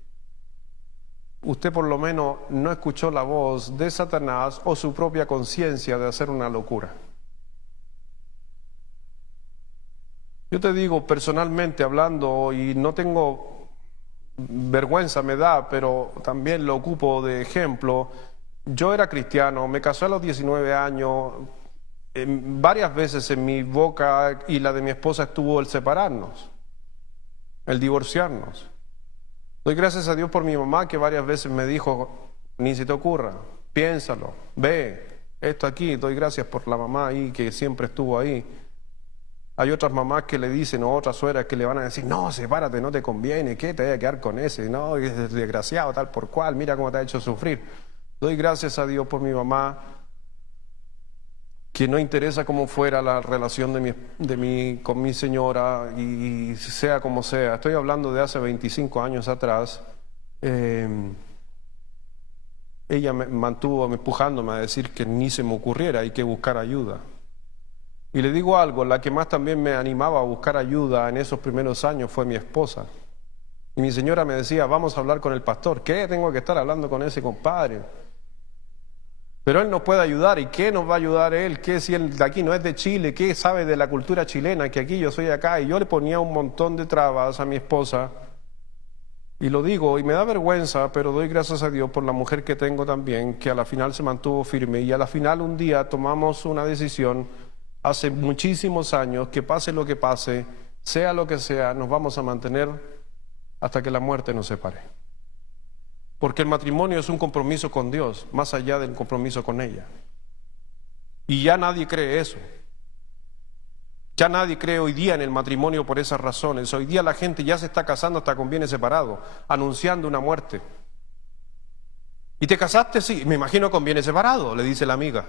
usted por lo menos no escuchó la voz de Satanás o su propia conciencia de hacer una locura. Yo te digo personalmente hablando, y no tengo vergüenza, me da, pero también lo ocupo de ejemplo. Yo era cristiano, me casé a los 19 años, varias veces en mi boca y la de mi esposa estuvo el separarnos, el divorciarnos. Doy gracias a Dios por mi mamá que varias veces me dijo, ni se te ocurra, piénsalo, ve, esto aquí. Doy gracias por la mamá ahí que siempre estuvo ahí. Hay otras mamás que le dicen, o otras suegras que le van a decir, no, sepárate, no te conviene, ¿qué? Te voy a quedar con ese, no, es desgraciado, tal por cual, mira cómo te ha hecho sufrir. Doy gracias a Dios por mi mamá, que no interesa cómo fuera la relación con mi señora, y sea como sea. Estoy hablando de hace 25 años atrás. Ella me mantuvo empujándome a decir que ni se me ocurriera, hay que buscar ayuda. Y le digo algo, la que más también me animaba a buscar ayuda en esos primeros años fue mi esposa. Y mi señora me decía, vamos a hablar con el pastor. ¿Qué? Tengo que estar hablando con ese compadre. Pero él nos puede ayudar. ¿Y qué nos va a ayudar él? ¿Qué si él de aquí no es de Chile? ¿Qué sabe de la cultura chilena? Que aquí yo soy acá. Y yo le ponía un montón de trabas a mi esposa. Y lo digo, y me da vergüenza, pero doy gracias a Dios por la mujer que tengo también, que a la final se mantuvo firme. Y a la final un día tomamos una decisión, hace muchísimos años, que pase lo que pase, sea lo que sea, nos vamos a mantener hasta que la muerte nos separe. Porque el matrimonio es un compromiso con Dios, más allá del compromiso con ella. Y ya nadie cree eso. Ya nadie cree hoy día en el matrimonio por esas razones. Hoy día la gente ya se está casando hasta con bienes separados, anunciando una muerte. ¿Y te casaste? Sí, me imagino con bienes separados, le dice la amiga.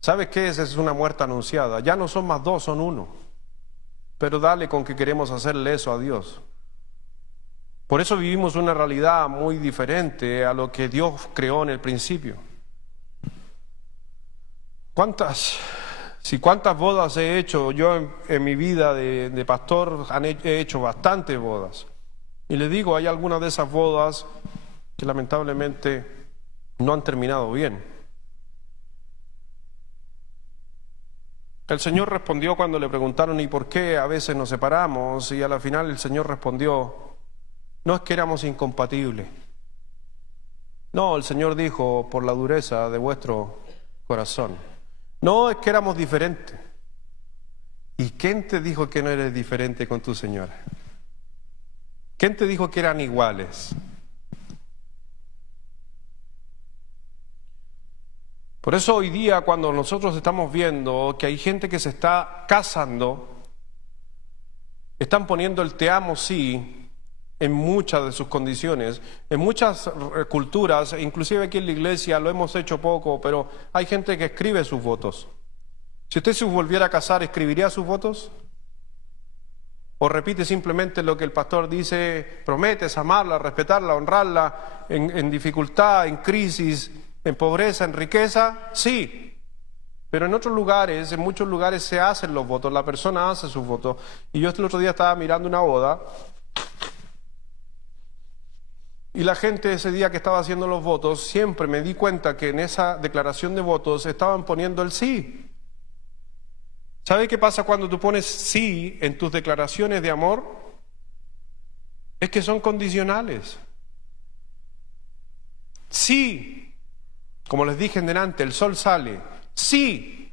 ¿Sabes qué? Esa es una muerte anunciada. Ya no son más 2, son 1. Pero dale con que queremos hacerle eso a Dios. Por eso vivimos una realidad muy diferente a lo que Dios creó en el principio. ¿Cuántas bodas he hecho? Yo en mi vida de pastor he hecho bastantes bodas. Y le digo, hay algunas de esas bodas que lamentablemente no han terminado bien. El Señor respondió cuando le preguntaron ¿y por qué a veces nos separamos? Y a la final el Señor respondió, no es que éramos incompatibles. No, el Señor dijo, por la dureza de vuestro corazón. No, es que éramos diferentes. ¿Y quién te dijo que no eres diferente con tu señora? ¿Quién te dijo que eran iguales? Por eso hoy día cuando nosotros estamos viendo que hay gente que se está casando, están poniendo el te amo sí en muchas de sus condiciones, en muchas culturas, inclusive aquí en la iglesia lo hemos hecho poco, pero hay gente que escribe sus votos. Si usted se volviera a casar, ¿escribiría sus votos? ¿O repite simplemente lo que el pastor dice, prometes amarla, respetarla, honrarla, en dificultad, en crisis, en pobreza, en riqueza? Sí, pero en otros lugares, en muchos lugares se hacen los votos, la persona hace sus votos. Y yo el otro día estaba mirando una boda, y la gente ese día que estaba haciendo los votos, siempre me di cuenta que en esa declaración de votos estaban poniendo el sí. ¿Sabe qué pasa cuando tú pones sí en tus declaraciones de amor? Es que son condicionales. Sí, como les dije en delante, el sol sale. Sí,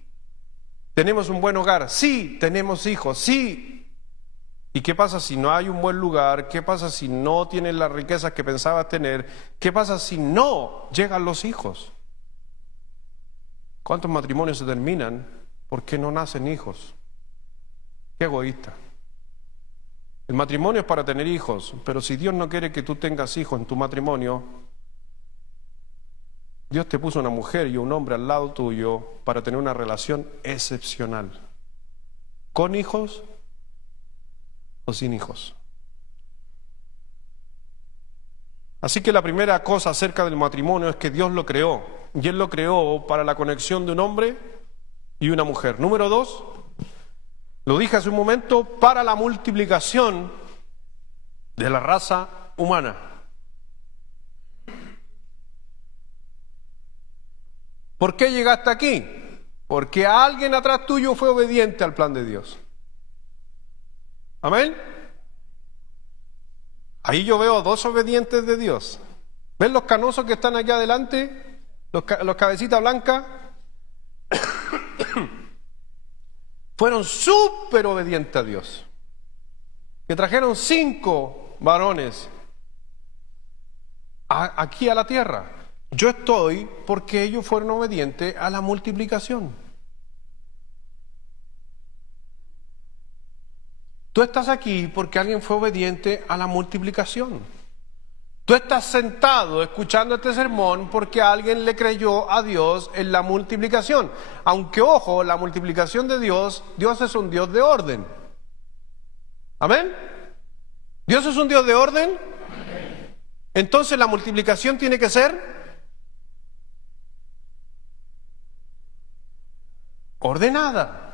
tenemos un buen hogar. Sí, tenemos hijos. Sí. ¿Y qué pasa si no hay un buen lugar? ¿Qué pasa si no tienes las riquezas que pensabas tener? ¿Qué pasa si no llegan los hijos? ¿Cuántos matrimonios se terminan porque no nacen hijos? Qué egoísta. El matrimonio es para tener hijos, pero si Dios no quiere que tú tengas hijos en tu matrimonio, Dios te puso una mujer y un hombre al lado tuyo para tener una relación excepcional. ¿Con hijos o sin hijos? Así que la primera cosa acerca del matrimonio es que Dios lo creó, y Él lo creó para la conexión de un hombre y una mujer. Número 2, lo dije hace un momento, para la multiplicación de la raza humana. ¿Por qué llegaste aquí? Porque alguien atrás tuyo fue obediente al plan de Dios. ¿Amén? Ahí yo veo 2 obedientes de Dios. ¿Ven los canosos que están aquí adelante? Los cabecitas blancas. Fueron súper obedientes a Dios. Que trajeron 5 varones aquí a la tierra. Yo estoy porque ellos fueron obedientes a la multiplicación. Tú estás aquí porque alguien fue obediente a la multiplicación. Tú estás sentado escuchando este sermón porque alguien le creyó a Dios en la multiplicación. Aunque, ojo, la multiplicación de Dios, Dios es un Dios de orden. ¿Amén? ¿Dios es un Dios de orden? Entonces la multiplicación tiene que ser ordenada.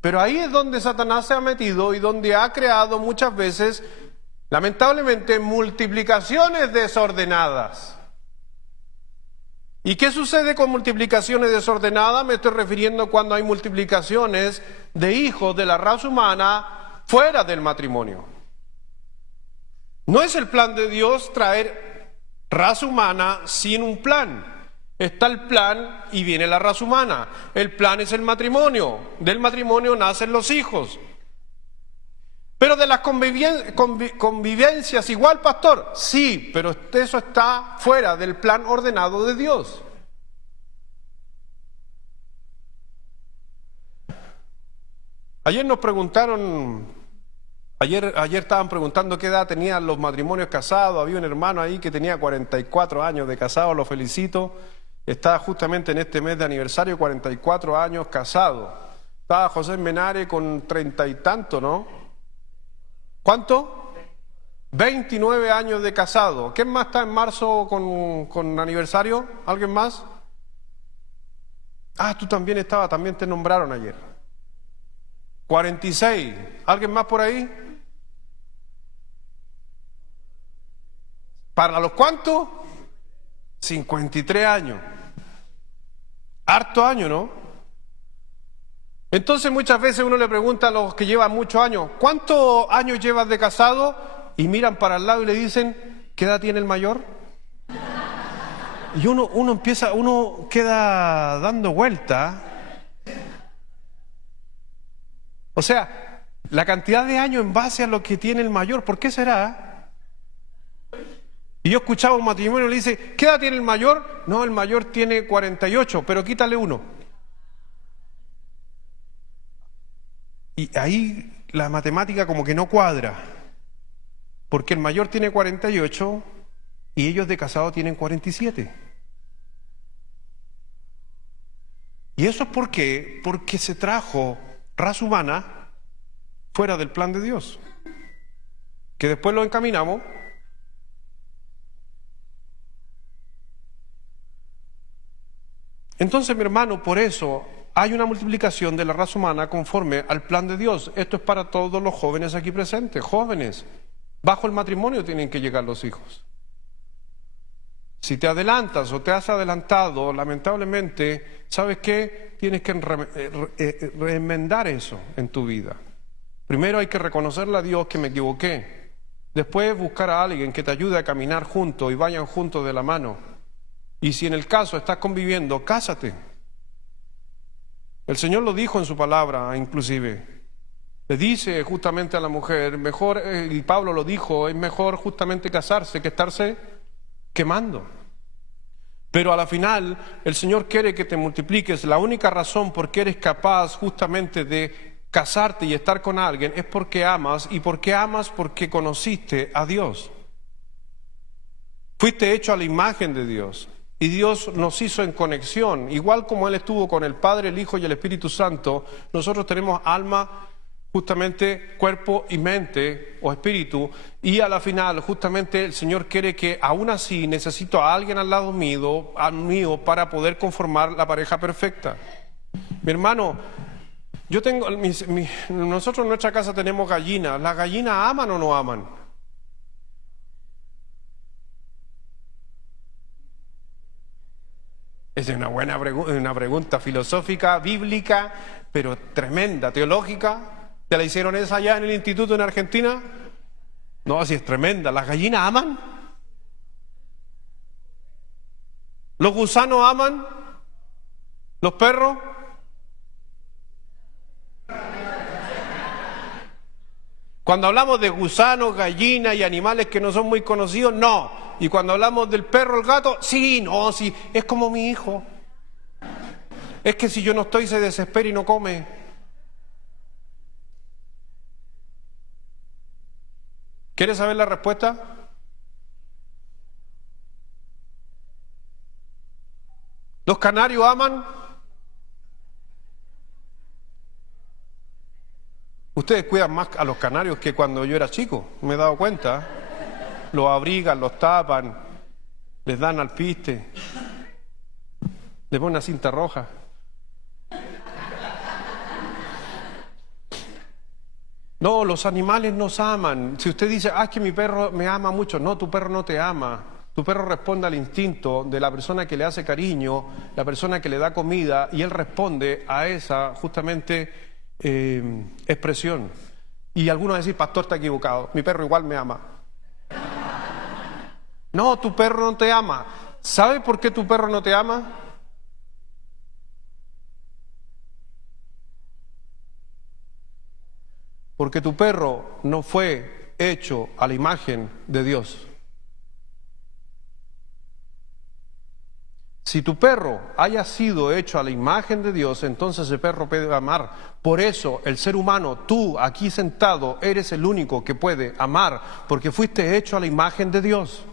Pero ahí es donde Satanás se ha metido y donde ha creado muchas veces, lamentablemente, multiplicaciones desordenadas. ¿Y qué sucede con multiplicaciones desordenadas? Me estoy refiriendo cuando hay multiplicaciones de hijos de la raza humana fuera del matrimonio. No es el plan de Dios traer raza humana sin un plan. Está el plan y viene la raza humana. El plan es el matrimonio. Del matrimonio nacen los hijos. Pero de las convivencias igual, pastor. Sí, pero eso está fuera del plan ordenado de Dios. Ayer nos preguntaron, ayer estaban preguntando qué edad tenían los matrimonios casados. Había un hermano ahí que tenía 44 años de casado, lo felicito. Está justamente en este mes de aniversario, 44 años casado. Estaba José Menare con 30 y tanto, ¿no? ¿Cuánto? 29 años de casado. ¿Quién más está en marzo con aniversario? ¿Alguien más? Ah, tú también estabas, también te nombraron ayer. 46. ¿Alguien más por ahí? ¿Para los cuántos? 53 años. Harto año, ¿no? Entonces muchas veces uno le pregunta a los que llevan muchos años, ¿cuántos años llevas de casado? Y miran para el lado y le dicen, ¿qué edad tiene el mayor? Y uno queda dando vuelta. O sea, la cantidad de años en base a lo que tiene el mayor, ¿por qué será? Y yo escuchaba un matrimonio y le dice, ¿qué edad tiene el mayor? No, el mayor tiene 48, pero quítale uno. Y ahí la matemática como que no cuadra, porque el mayor tiene 48 y ellos de casado tienen 47. ¿Y eso es por qué? Porque se trajo raza humana fuera del plan de Dios, que después lo encaminamos. Entonces, mi hermano, por eso hay una multiplicación de la raza humana conforme al plan de Dios. Esto es para todos los jóvenes aquí presentes. Jóvenes, bajo el matrimonio tienen que llegar los hijos. Si te adelantas o te has adelantado, lamentablemente, ¿sabes qué? Tienes que reenmendar eso en tu vida. Primero hay que reconocerle a Dios que me equivoqué. Después buscar a alguien que te ayude a caminar juntos y vayan juntos de la mano. Y si en el caso estás conviviendo, cásate. El Señor lo dijo en su palabra, inclusive. Le dice justamente a la mujer, mejor, y Pablo lo dijo, es mejor justamente casarse que estarse quemando. Pero a la final, el Señor quiere que te multipliques. La única razón por qué eres capaz justamente de casarte y estar con alguien es porque amas, y porque amas porque conociste a Dios. Fuiste hecho a la imagen de Dios. Y Dios nos hizo en conexión, igual como Él estuvo con el Padre, el Hijo y el Espíritu Santo. Nosotros tenemos alma, justamente cuerpo y mente o espíritu, y a la final justamente el Señor quiere que aún así necesito a alguien al lado mío para poder conformar la pareja perfecta. Mi hermano, nosotros en nuestra casa tenemos gallinas. ¿Las gallinas aman o no aman? Es una una pregunta filosófica, bíblica, pero tremenda, teológica. ¿Te la hicieron esa allá en el instituto en Argentina? No, así es tremenda. ¿Las gallinas aman? ¿Los gusanos aman? ¿Los perros? Cuando hablamos de gusanos, gallinas y animales que no son muy conocidos, no. Y cuando hablamos del perro, el gato, sí, no, sí, es como mi hijo. Es que si yo no estoy se desespera y no come. ¿Quieres saber la respuesta? ¿Los canarios aman? Ustedes cuidan más a los canarios que cuando yo era chico, me he dado cuenta. Los abrigan, los tapan, les dan alpiste, les ponen una cinta roja. No, los animales nos aman. Si usted dice, es que mi perro me ama mucho, no, tu perro no te ama. Tu perro responde al instinto de la persona que le hace cariño, la persona que le da comida, y él responde a esa justamente expresión. Y algunos decir, pastor, está equivocado, mi perro igual me ama. No, tu perro no te ama. ¿Sabe por qué tu perro no te ama? Porque tu perro no fue hecho a la imagen de Dios. Si tu perro haya sido hecho a la imagen de Dios, entonces ese perro puede amar. Por eso el ser humano, tú aquí sentado, eres el único que puede amar, porque fuiste hecho a la imagen de Dios.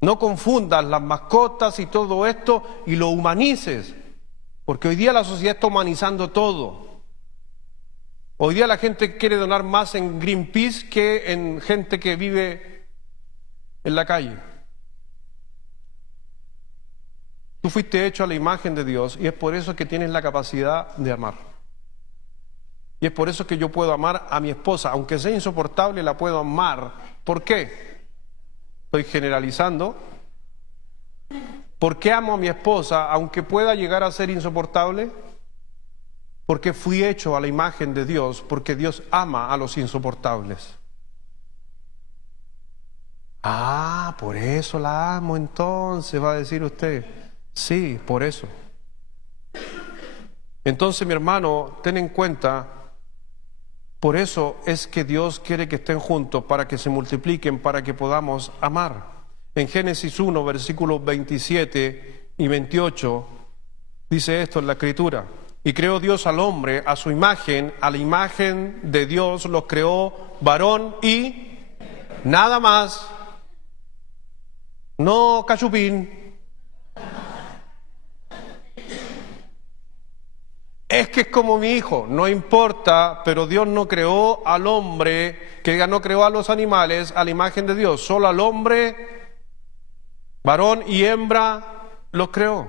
No confundas las mascotas y todo esto y lo humanices, porque hoy día la sociedad está humanizando todo. Hoy día la gente quiere donar más en Greenpeace que en gente que vive en la calle. Tú fuiste hecho a la imagen de Dios y es por eso que tienes la capacidad de amar. Y es por eso que yo puedo amar a mi esposa, aunque sea insoportable, la puedo amar. ¿Por qué? Estoy generalizando, ¿Por qué amo a mi esposa aunque pueda llegar a ser insoportable? Porque fui hecho a la imagen de Dios, porque Dios ama a los insoportables. Ah, por eso la amo entonces, va a decir usted. Sí, por eso. Entonces, mi hermano, ten en cuenta, por eso es que Dios quiere que estén juntos, para que se multipliquen, para que podamos amar. En Génesis 1, versículos 27 y 28, dice esto en la Escritura: y creó Dios al hombre a su imagen, a la imagen de Dios los creó, varón y nada más. No cachupín. Es que es como mi hijo, no importa, pero Dios no creó al hombre, que diga, no creó a los animales a la imagen de Dios, solo al hombre, varón y hembra, los creó.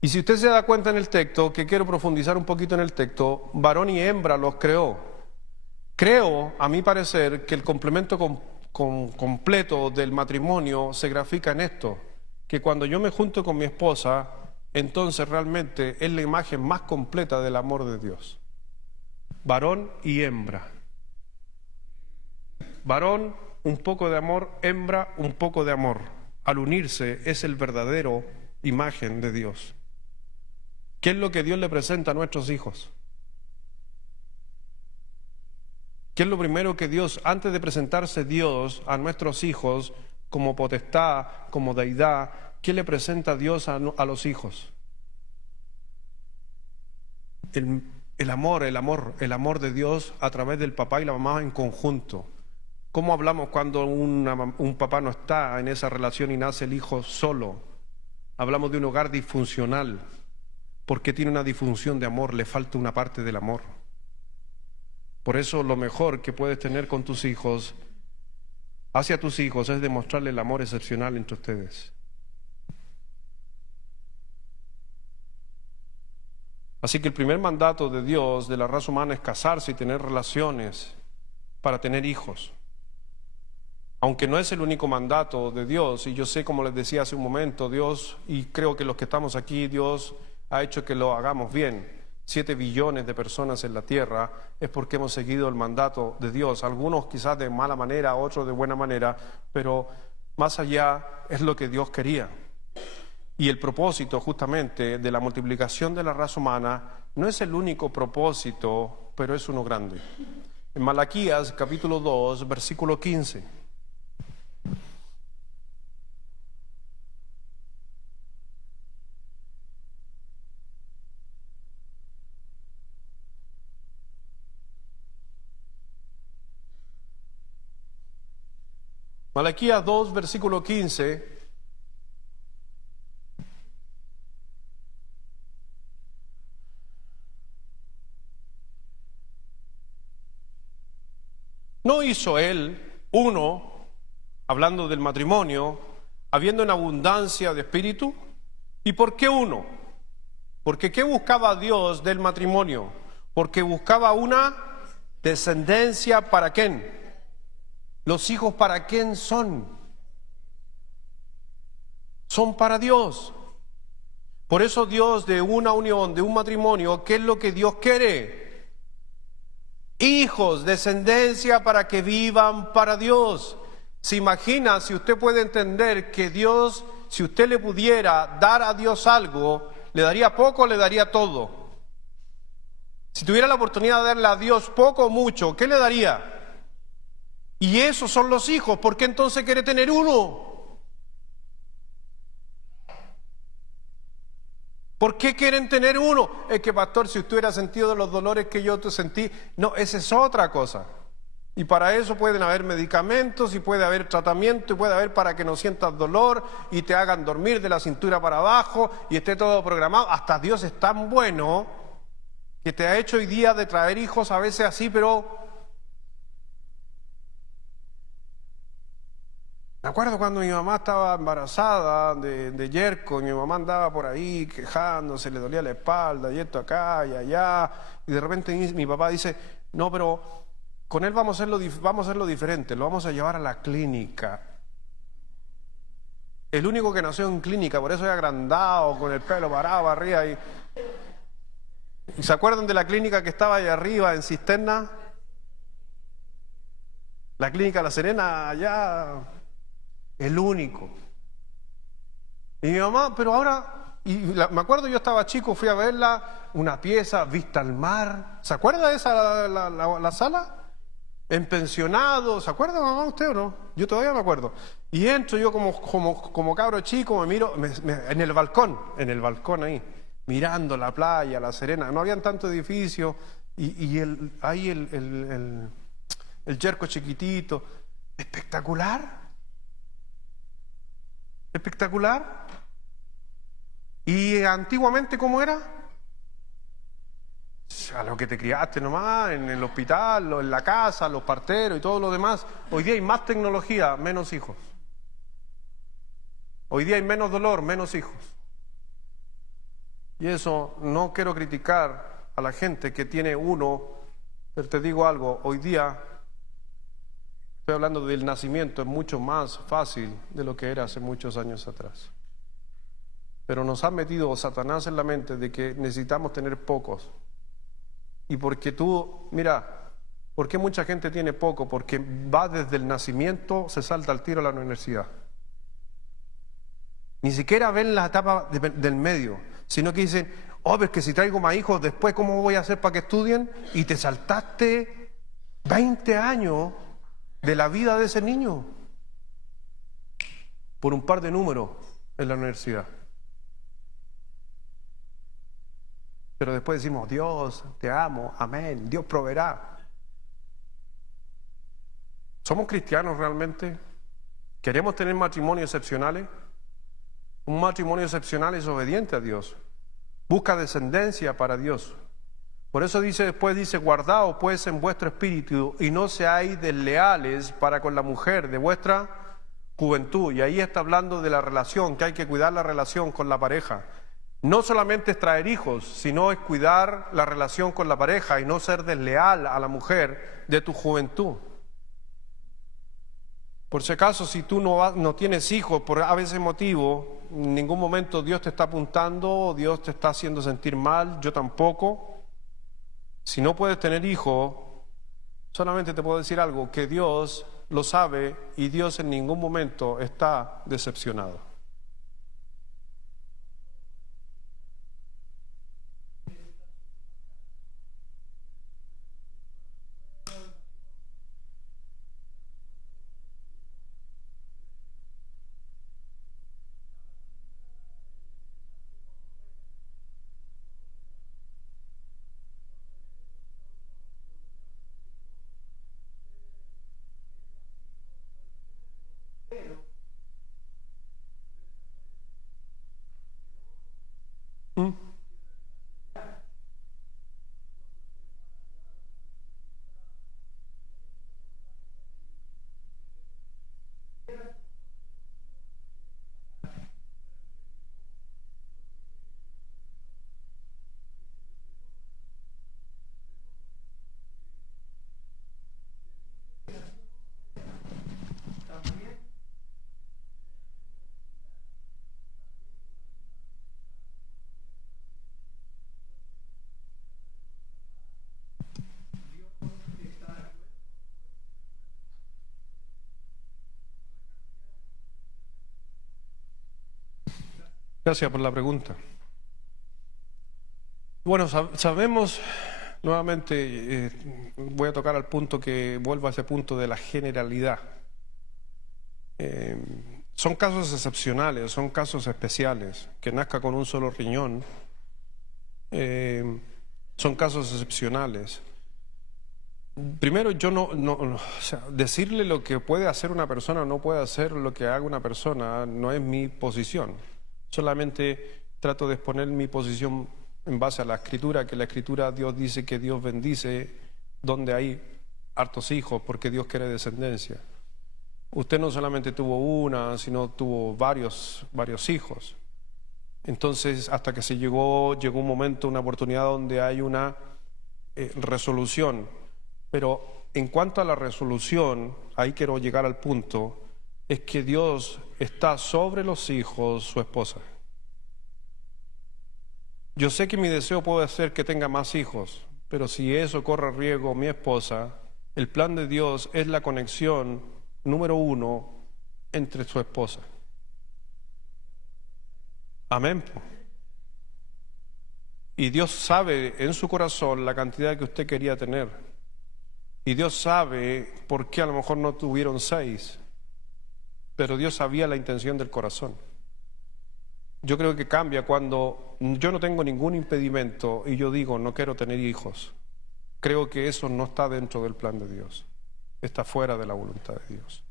Y si usted se da cuenta en el texto, que quiero profundizar un poquito en el texto, varón y hembra los creó. Creo, a mi parecer, que el complemento completo del matrimonio se grafica en esto, que cuando yo me junto con mi esposa, entonces realmente es la imagen más completa del amor de Dios. Varón y hembra. Varón, un poco de amor; hembra, un poco de amor. Al unirse es el verdadero imagen de Dios. ¿Qué es lo que Dios le presenta a nuestros hijos? ¿Qué es lo primero que Dios, antes de presentarse Dios a nuestros hijos como potestad, como deidad, qué le presenta Dios a los hijos? El amor de Dios a través del papá y la mamá en conjunto. ¿Cómo hablamos cuando un papá no está en esa relación y nace el hijo solo? Hablamos de un hogar disfuncional, porque tiene una disfunción de amor, le falta una parte del amor. Por eso lo mejor que puedes tener con tus hijos, hacia tus hijos, es demostrarle el amor excepcional entre ustedes. Así que el primer mandato de Dios, de la raza humana, es casarse y tener relaciones para tener hijos. Aunque no es el único mandato de Dios, y yo sé, como les decía hace un momento, Dios, y creo que los que estamos aquí, Dios ha hecho que lo hagamos bien. 7 billones de personas en la tierra es porque hemos seguido el mandato de Dios. Algunos quizás de mala manera, otros de buena manera, pero más allá es lo que Dios quería. Y el propósito justamente de la multiplicación de la raza humana no es el único propósito, pero es uno grande. En Malaquías capítulo 2, versículo 15. Malaquías 2, versículo 15. ¿No hizo él uno, hablando del matrimonio, habiendo en abundancia de espíritu? ¿Y por qué uno? Porque ¿qué buscaba Dios del matrimonio? Porque buscaba una descendencia. ¿Para quién? ¿Los hijos para quién son? Son para Dios. Por eso Dios, de una unión, de un matrimonio, ¿qué es lo que Dios quiere? Hijos, descendencia, para que vivan para Dios. ¿Se imagina si usted puede entender que Dios, si usted le pudiera dar a Dios algo, le daría poco o le daría todo? Si tuviera la oportunidad de darle a Dios poco o mucho, ¿qué le daría? Y esos son los hijos. ¿Por qué entonces quiere tener uno? ¿Por qué quieren tener uno? Es que, pastor, si usted hubiera sentido los dolores que yo sentí, no, esa es otra cosa. Y para eso pueden haber medicamentos, y puede haber tratamiento, y puede haber para que no sientas dolor, y te hagan dormir de la cintura para abajo, y esté todo programado. Hasta Dios es tan bueno que te ha hecho hoy día de traer hijos a veces así, pero... Me acuerdo cuando mi mamá estaba embarazada de Yerko, y mi mamá andaba por ahí quejándose, le dolía la espalda, y esto acá y allá, y de repente mi papá dice, no, pero con él vamos a hacerlo diferente, lo vamos a llevar a la clínica. El único que nació en clínica, por eso es agrandado, con el pelo parado arriba. ¿Y se acuerdan de la clínica que estaba ahí arriba en Cisterna? La clínica La Serena, allá, el único. Y mi mamá, pero ahora, me acuerdo, yo estaba chico, fui a verla, una pieza, vista al mar. ¿Se acuerda de esa, la sala? En pensionado, ¿se acuerda, mamá, usted o no? Yo todavía me acuerdo. Y entro yo como cabro chico, me miro en el balcón ahí, mirando la playa, La Serena. No habían tanto edificio y ahí el yerco chiquitito. Espectacular. Espectacular. ¿Y antiguamente cómo era? A lo que te criaste nomás, en el hospital, en la casa, los parteros y todo lo demás. Hoy día hay más tecnología, menos hijos. Hoy día hay menos dolor, menos hijos. Y eso no quiero criticar a la gente que tiene uno, pero te digo algo, hoy día, estoy hablando del nacimiento, es mucho más fácil de lo que era hace muchos años atrás. Pero nos ha metido Satanás en la mente de que necesitamos tener pocos. Y porque mira, ¿por qué mucha gente tiene poco? Porque va desde el nacimiento, se salta al tiro a la universidad. Ni siquiera ven la etapa del medio, sino que dicen, pero es que si traigo más hijos, después ¿cómo voy a hacer para que estudien? Y te saltaste 20 años de la vida de ese niño por un par de números en la universidad. Pero después decimos, Dios, te amo, amén, Dios proveerá. ¿Somos cristianos realmente? ¿Queremos tener matrimonios excepcionales? Un matrimonio excepcional es obediente a Dios. Busca descendencia para Dios. Por eso después dice, guardaos pues en vuestro espíritu y no seáis desleales para con la mujer de vuestra juventud. Y ahí está hablando de la relación, que hay que cuidar la relación con la pareja. No solamente es traer hijos, sino es cuidar la relación con la pareja y no ser desleal a la mujer de tu juventud. Por si acaso, si tú no tienes hijos por a veces motivo, en ningún momento Dios te está apuntando, Dios te está haciendo sentir mal, yo tampoco. Si no puedes tener hijos, solamente te puedo decir algo, que Dios lo sabe y Dios en ningún momento está decepcionado. Gracias por la pregunta. Bueno, sabemos, nuevamente, voy a tocar al punto que vuelvo a ese punto de la generalidad. Son casos excepcionales, son casos especiales, que nazca con un solo riñón, son casos excepcionales. Primero, yo o sea, decirle lo que puede hacer una persona o no puede hacer lo que haga una persona no es mi posición. Solamente trato de exponer mi posición en base a la Escritura, que la Escritura Dios dice que Dios bendice donde hay hartos hijos, porque Dios quiere descendencia. Usted no solamente tuvo una, sino tuvo varios hijos. Entonces, hasta que llegó un momento, una oportunidad donde hay una resolución. Pero en cuanto a la resolución, ahí quiero llegar al punto, es que Dios está sobre los hijos, su esposa. Yo sé que mi deseo puede ser que tenga más hijos, pero si eso corre riesgo mi esposa, el plan de Dios es la conexión número 1 entre su esposa. Amén. Y Dios sabe en su corazón la cantidad que usted quería tener. Y Dios sabe por qué a lo mejor no tuvieron 6, pero Dios sabía la intención del corazón. Yo creo que cambia cuando yo no tengo ningún impedimento y yo digo no quiero tener hijos. Creo que eso no está dentro del plan de Dios, está fuera de la voluntad de Dios.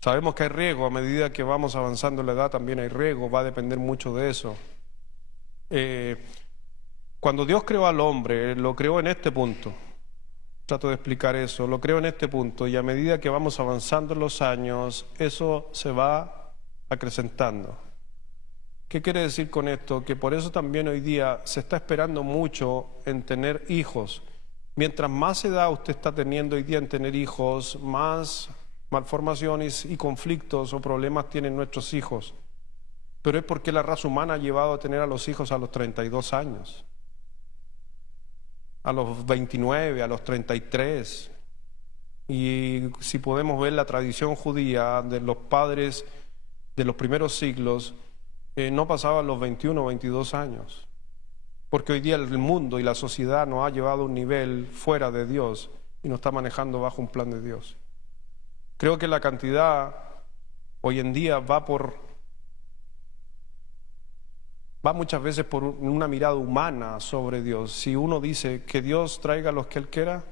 Sabemos que hay riesgo, a medida que vamos avanzando en la edad también hay riesgo, va a depender mucho de eso. Cuando Dios creó al hombre, lo creó en este punto. Trato de explicar eso, lo creo en este punto y a medida que vamos avanzando en los años, eso se va acrecentando. ¿Qué quiere decir con esto? Que por eso también hoy día se está esperando mucho en tener hijos. Mientras más edad usted está teniendo hoy día en tener hijos, más malformaciones y conflictos o problemas tienen nuestros hijos. Pero es porque la raza humana ha llevado a tener a los hijos a los 32 años. A los 29, a los 33. Y si podemos ver la tradición judía de los padres de los primeros siglos, no pasaban los 21 o 22 años. Porque hoy día el mundo y la sociedad nos ha llevado a un nivel fuera de Dios y nos está manejando bajo un plan de Dios. Creo que la cantidad hoy en día va muchas veces por una mirada humana sobre Dios. Si uno dice que Dios traiga a los que Él quiera.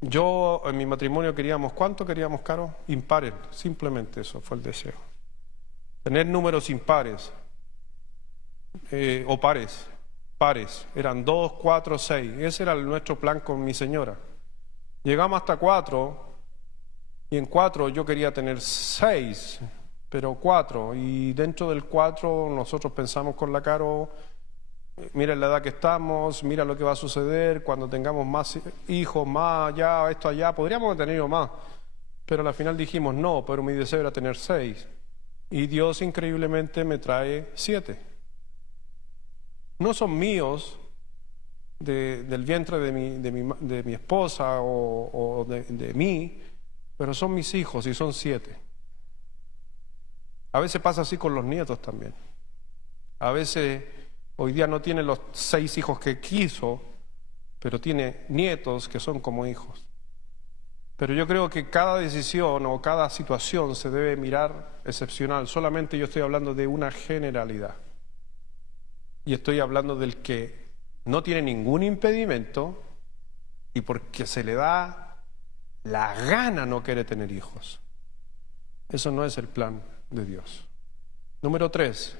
Yo en mi matrimonio queríamos, ¿cuánto queríamos, Caro? Impares, simplemente eso fue el deseo. Tener números impares o pares, eran 2, 4, 6. Ese era nuestro plan con mi señora. Llegamos hasta 4 y en 4 yo quería tener 6. Pero 4, y dentro del 4 nosotros pensamos con la Caro, mira la edad que estamos, mira lo que va a suceder cuando tengamos más hijos, más allá, esto allá, podríamos haber tenido más, pero al final dijimos no, pero mi deseo era tener 6, y Dios increíblemente me trae 7. No son míos del vientre de mi esposa o de mí, pero son mis hijos y son 7. A veces pasa así con los nietos también. A veces hoy día no tiene los 6 hijos que quiso, pero tiene nietos que son como hijos. Pero yo creo que cada decisión o cada situación se debe mirar excepcional. Solamente yo estoy hablando de una generalidad. Y estoy hablando del que no tiene ningún impedimento y porque se le da la gana no quiere tener hijos. Eso no es el plan de Dios. Número 3.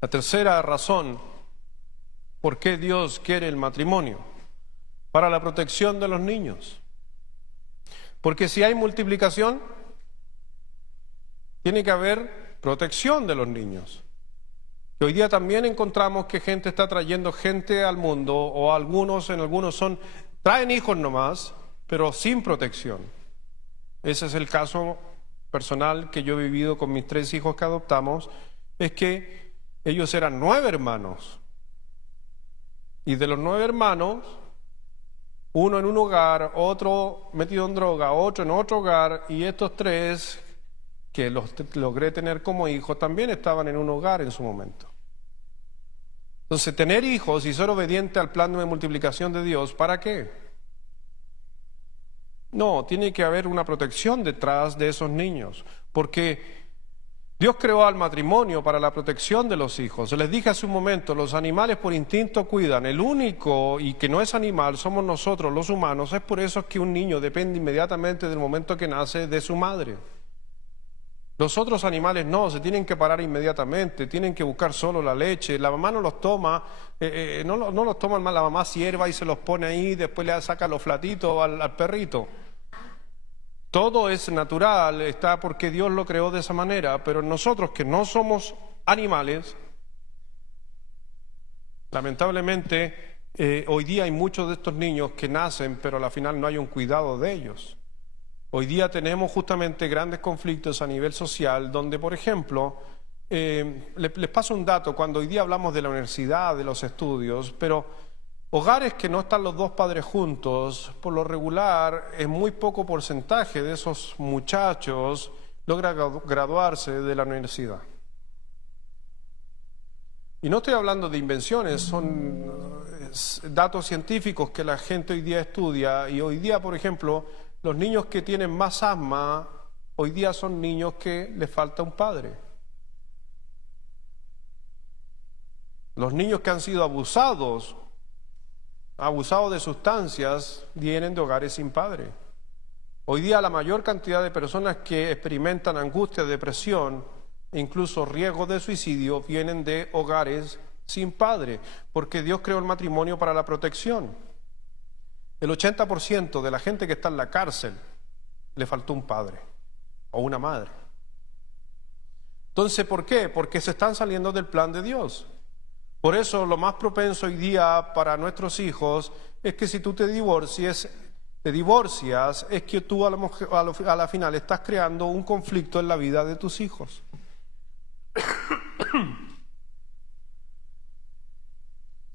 La tercera razón por qué Dios quiere el matrimonio: para la protección de los niños. Porque si hay multiplicación, tiene que haber protección de los niños. Y hoy día también encontramos que gente está trayendo gente al mundo, o algunos traen hijos nomás, pero sin protección. Ese es el caso personal que yo he vivido con mis 3 hijos que adoptamos, es que ellos eran 9 hermanos. Y de los 9 hermanos, uno en un hogar, otro metido en droga, otro en otro hogar, y estos 3 que los logré tener como hijos también estaban en un hogar en su momento. Entonces, tener hijos y ser obediente al plan de multiplicación de Dios, ¿para qué? No, tiene que haber una protección detrás de esos niños, porque Dios creó al matrimonio para la protección de los hijos. Les dije hace un momento, los animales por instinto cuidan. El único y que no es animal somos nosotros, los humanos. Es por eso que un niño depende inmediatamente del momento que nace de su madre. Los otros animales no, se tienen que parar inmediatamente, tienen que buscar solo la leche. La mamá no los toma, no los toma mal, la mamá sierva y se los pone ahí, después le saca los flatitos al perrito. Todo es natural, está porque Dios lo creó de esa manera, pero nosotros que no somos animales, Lamentablemente, hoy día hay muchos de estos niños que nacen, pero al final no hay un cuidado de ellos. Hoy día tenemos justamente grandes conflictos a nivel social, donde, por ejemplo, les paso un dato, cuando hoy día hablamos de la universidad, de los estudios, pero hogares que no están los dos padres juntos, por lo regular, es muy poco porcentaje de esos muchachos logra graduarse de la universidad. Y no estoy hablando de invenciones, son datos científicos que la gente hoy día estudia, y hoy día, por ejemplo, los niños que tienen más asma, hoy día son niños que les falta un padre. Los niños que han sido abusados de sustancias, vienen de hogares sin padre. Hoy día la mayor cantidad de personas que experimentan angustia, depresión e incluso riesgo de suicidio vienen de hogares sin padre, porque Dios creó el matrimonio para la protección. El 80% de la gente que está en la cárcel le faltó un padre o una madre. Entonces, ¿por qué? Porque se están saliendo del plan de Dios. Por eso lo más propenso hoy día para nuestros hijos es que si tú te divorcias, es que tú a la final estás creando un conflicto en la vida de tus hijos.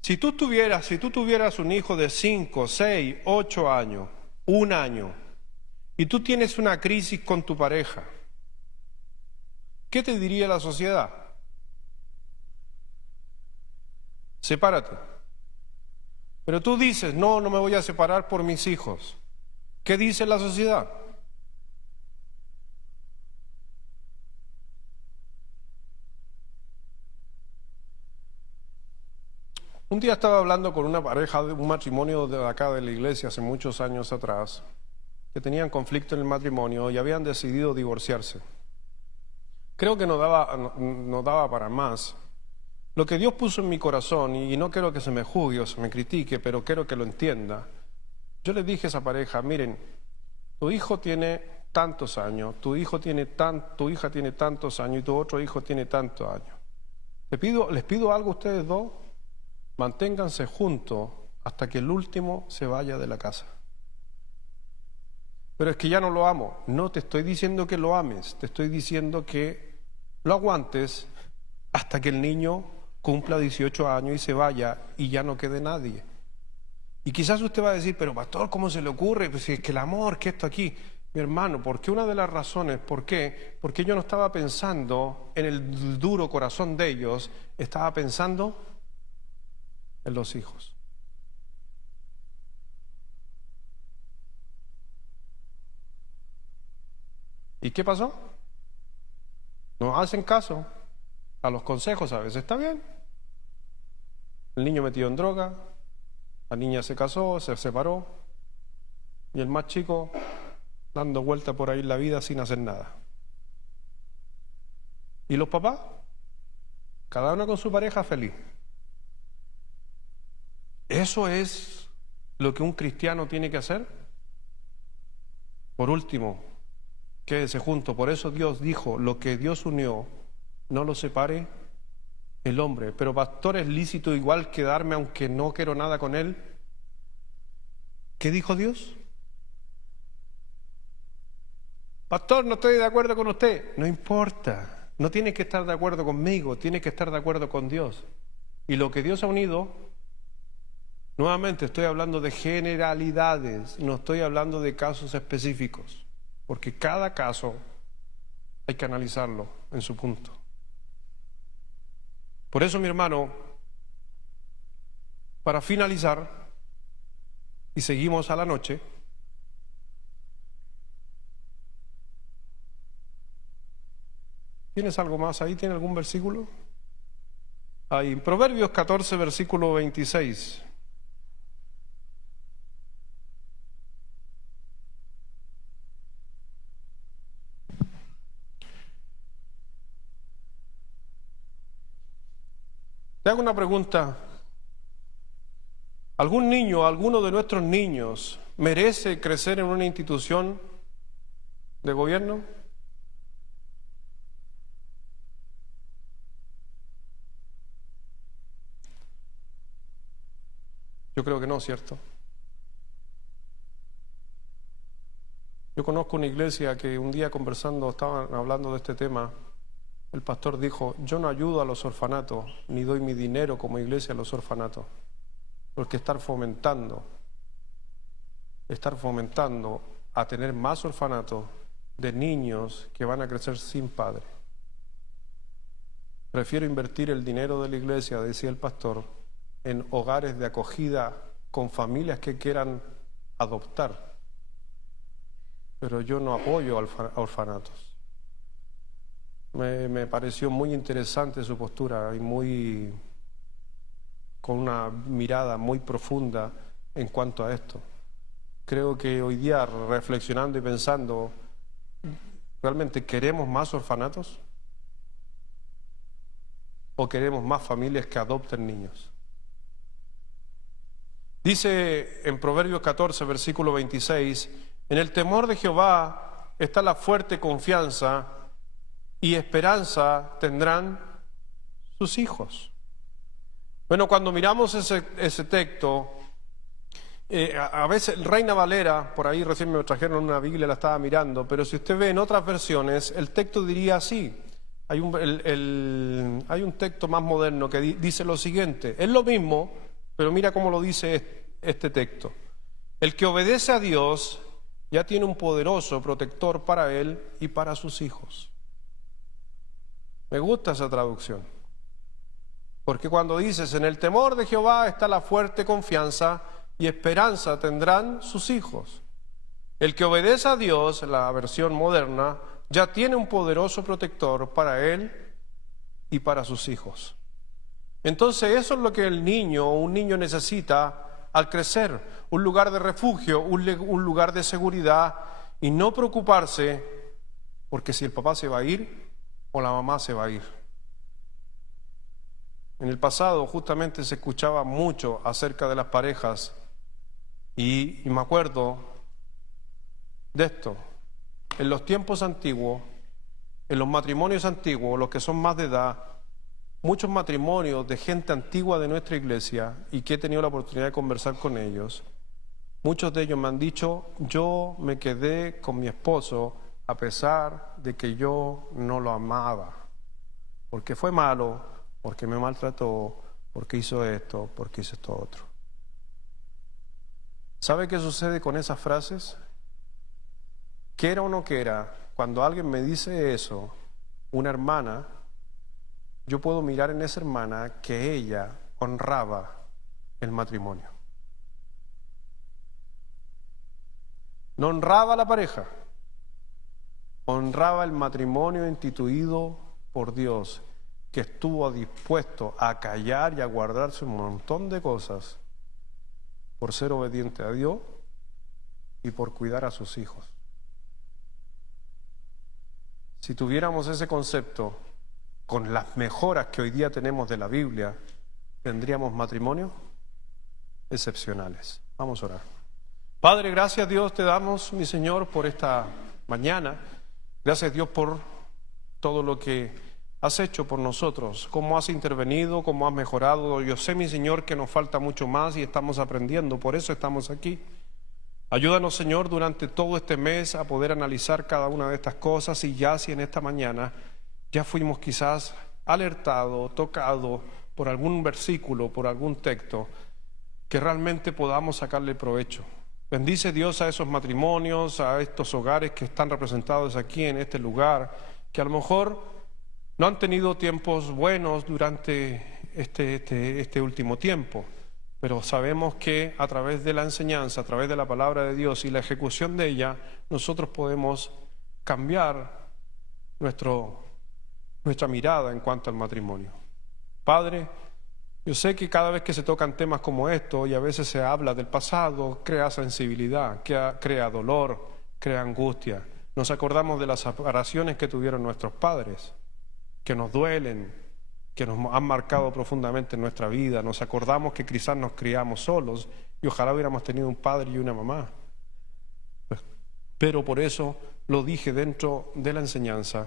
Si tú tuvieras un hijo de 5, 6, 8 años, 1 año, y tú tienes una crisis con tu pareja, ¿qué te diría la sociedad? Sepárate. Pero tú dices, no me voy a separar por mis hijos. ¿Qué dice la sociedad? Un día estaba hablando con una pareja de un matrimonio de acá de la iglesia hace muchos años atrás, que tenían conflicto en el matrimonio y habían decidido divorciarse. Creo que no daba para más. Lo que Dios puso en mi corazón, y no quiero que se me juzgue o se me critique, pero quiero que lo entienda. Yo les dije a esa pareja, miren, tu hijo tiene tantos años, tu hija tiene tantos años y tu otro hijo tiene tantos años. Les pido algo a ustedes dos, manténganse juntos hasta que el último se vaya de la casa. Pero es que ya no lo amo. No te estoy diciendo que lo ames, te estoy diciendo que lo aguantes hasta que el niño cumpla 18 años y se vaya y ya no quede nadie. Y quizás usted va a decir, pero pastor, ¿cómo se le ocurre? Pues si es que el amor, que esto aquí. Mi hermano, porque una de las razones, ¿por qué? Porque yo no estaba pensando en el duro corazón de ellos, estaba pensando en los hijos. ¿Y qué pasó? No hacen caso a los consejos, a veces está bien. El niño metido en droga, la niña se casó, se separó, y el más chico dando vuelta por ahí en la vida sin hacer nada. ¿Y los papás? Cada uno con su pareja feliz. ¿Eso es lo que un cristiano tiene que hacer? Por último, quédese junto. Por eso Dios dijo, lo que Dios unió, no lo separe el hombre. Pero pastor, ¿es lícito igual quedarme aunque no quiero nada con él? ¿Qué dijo Dios? Pastor, no estoy de acuerdo con usted. No importa, no tiene que estar de acuerdo conmigo, tiene que estar de acuerdo con Dios. Y lo que Dios ha unido, nuevamente estoy hablando de generalidades, no estoy hablando de casos específicos, porque cada caso hay que analizarlo en su punto. Por eso, mi hermano, para finalizar, y seguimos a la noche, ¿tienes algo más ahí? ¿Tiene algún versículo? Ahí, Proverbios 14, versículo 26. Te hago una pregunta. ¿Algún niño, alguno de nuestros niños, merece crecer en una institución de gobierno? Yo creo que no, ¿cierto? Yo conozco una iglesia que un día conversando, estaban hablando de este tema, el pastor dijo, yo no ayudo a los orfanatos, ni doy mi dinero como iglesia a los orfanatos, porque estar fomentando a tener más orfanatos de niños que van a crecer sin padre. Prefiero invertir el dinero de la iglesia, decía el pastor, en hogares de acogida con familias que quieran adoptar. Pero yo no apoyo a orfanatos. Me pareció muy interesante su postura y con una mirada muy profunda en cuanto a esto. Creo que hoy día, reflexionando y pensando, ¿realmente queremos más orfanatos? ¿O queremos más familias que adopten niños? Dice en Proverbios 14, versículo 26, en el temor de Jehová está la fuerte confianza y esperanza tendrán sus hijos. Bueno, cuando miramos ese texto, a veces Reina Valera, por ahí recién me trajeron una Biblia, la estaba mirando, pero si usted ve en otras versiones, el texto diría así. Hay un texto más moderno que dice lo siguiente, es lo mismo, pero mira cómo lo dice este texto. El que obedece a Dios ya tiene un poderoso protector para él y para sus hijos. Me gusta esa traducción, porque cuando dices, en el temor de Jehová está la fuerte confianza y esperanza tendrán sus hijos. El que obedece a Dios, la versión moderna, ya tiene un poderoso protector para él y para sus hijos. Entonces eso es lo que un niño necesita al crecer, un lugar de refugio, un lugar de seguridad y no preocuparse porque si el papá se va a ir o la mamá se va a ir. En el pasado justamente se escuchaba mucho acerca de las parejas y me acuerdo de esto. En los tiempos antiguos, en los matrimonios antiguos, los que son más de edad, muchos matrimonios de gente antigua de nuestra iglesia y que he tenido la oportunidad de conversar con ellos, muchos de ellos me han dicho, yo me quedé con mi esposo a pesar de que yo no lo amaba, porque fue malo, porque me maltrató, porque hizo esto, porque hizo esto otro. ¿Sabe qué sucede con esas frases? Quiera o no quiera, cuando alguien me dice eso, una hermana, yo puedo mirar en esa hermana que ella honraba el matrimonio. No honraba a la pareja, honraba el matrimonio instituido por Dios, que estuvo dispuesto a callar y a guardarse un montón de cosas por ser obediente a Dios y por cuidar a sus hijos. Si tuviéramos ese concepto con las mejoras que hoy día tenemos de la Biblia, tendríamos matrimonios excepcionales. Vamos a orar. Padre, gracias Dios te damos, mi Señor, por esta mañana. Gracias Dios por todo lo que has hecho por nosotros, cómo has intervenido, cómo has mejorado. Yo sé, mi Señor, que nos falta mucho más y estamos aprendiendo, por eso estamos aquí. Ayúdanos, Señor, durante todo este mes a poder analizar cada una de estas cosas y ya si en esta mañana ya fuimos quizás alertados, tocados por algún versículo, por algún texto, que realmente podamos sacarle provecho. Bendice Dios a esos matrimonios, a estos hogares que están representados aquí en este lugar, que a lo mejor no han tenido tiempos buenos durante este último tiempo. Pero sabemos que a través de la enseñanza, a través de la palabra de Dios y la ejecución de ella, nosotros podemos cambiar nuestra mirada en cuanto al matrimonio. Padre, yo sé que cada vez que se tocan temas como estos y a veces se habla del pasado, crea sensibilidad, crea dolor, crea angustia. Nos acordamos de las separaciones que tuvieron nuestros padres, que nos duelen, que nos han marcado profundamente en nuestra vida. Nos acordamos que quizás nos criamos solos y ojalá hubiéramos tenido un padre y una mamá. Pero por eso lo dije dentro de la enseñanza,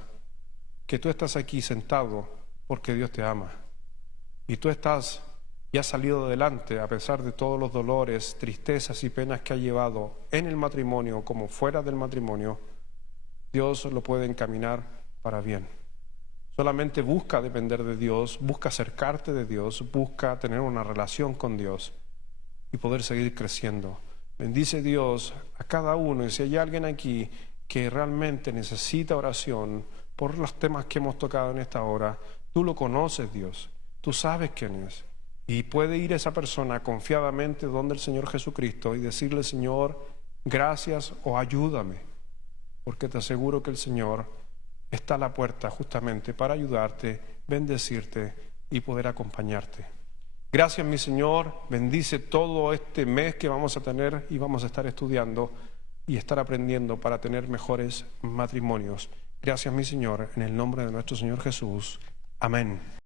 que tú estás aquí sentado porque Dios te ama. Y tú estás y ha salido adelante a pesar de todos los dolores, tristezas y penas que ha llevado en el matrimonio como fuera del matrimonio, Dios lo puede encaminar para bien. Solamente busca depender de Dios, busca acercarte de Dios, busca tener una relación con Dios y poder seguir creciendo. Bendice Dios a cada uno, y si hay alguien aquí que realmente necesita oración por los temas que hemos tocado en esta hora, tú lo conoces, Dios, tú sabes quién es. Y puede ir esa persona confiadamente donde el Señor Jesucristo y decirle: Señor, gracias o ayúdame, porque te aseguro que el Señor está a la puerta justamente para ayudarte, bendecirte y poder acompañarte. Gracias, mi Señor, bendice todo este mes que vamos a tener y vamos a estar estudiando y estar aprendiendo para tener mejores matrimonios. Gracias, mi Señor, en el nombre de nuestro Señor Jesús. Amén.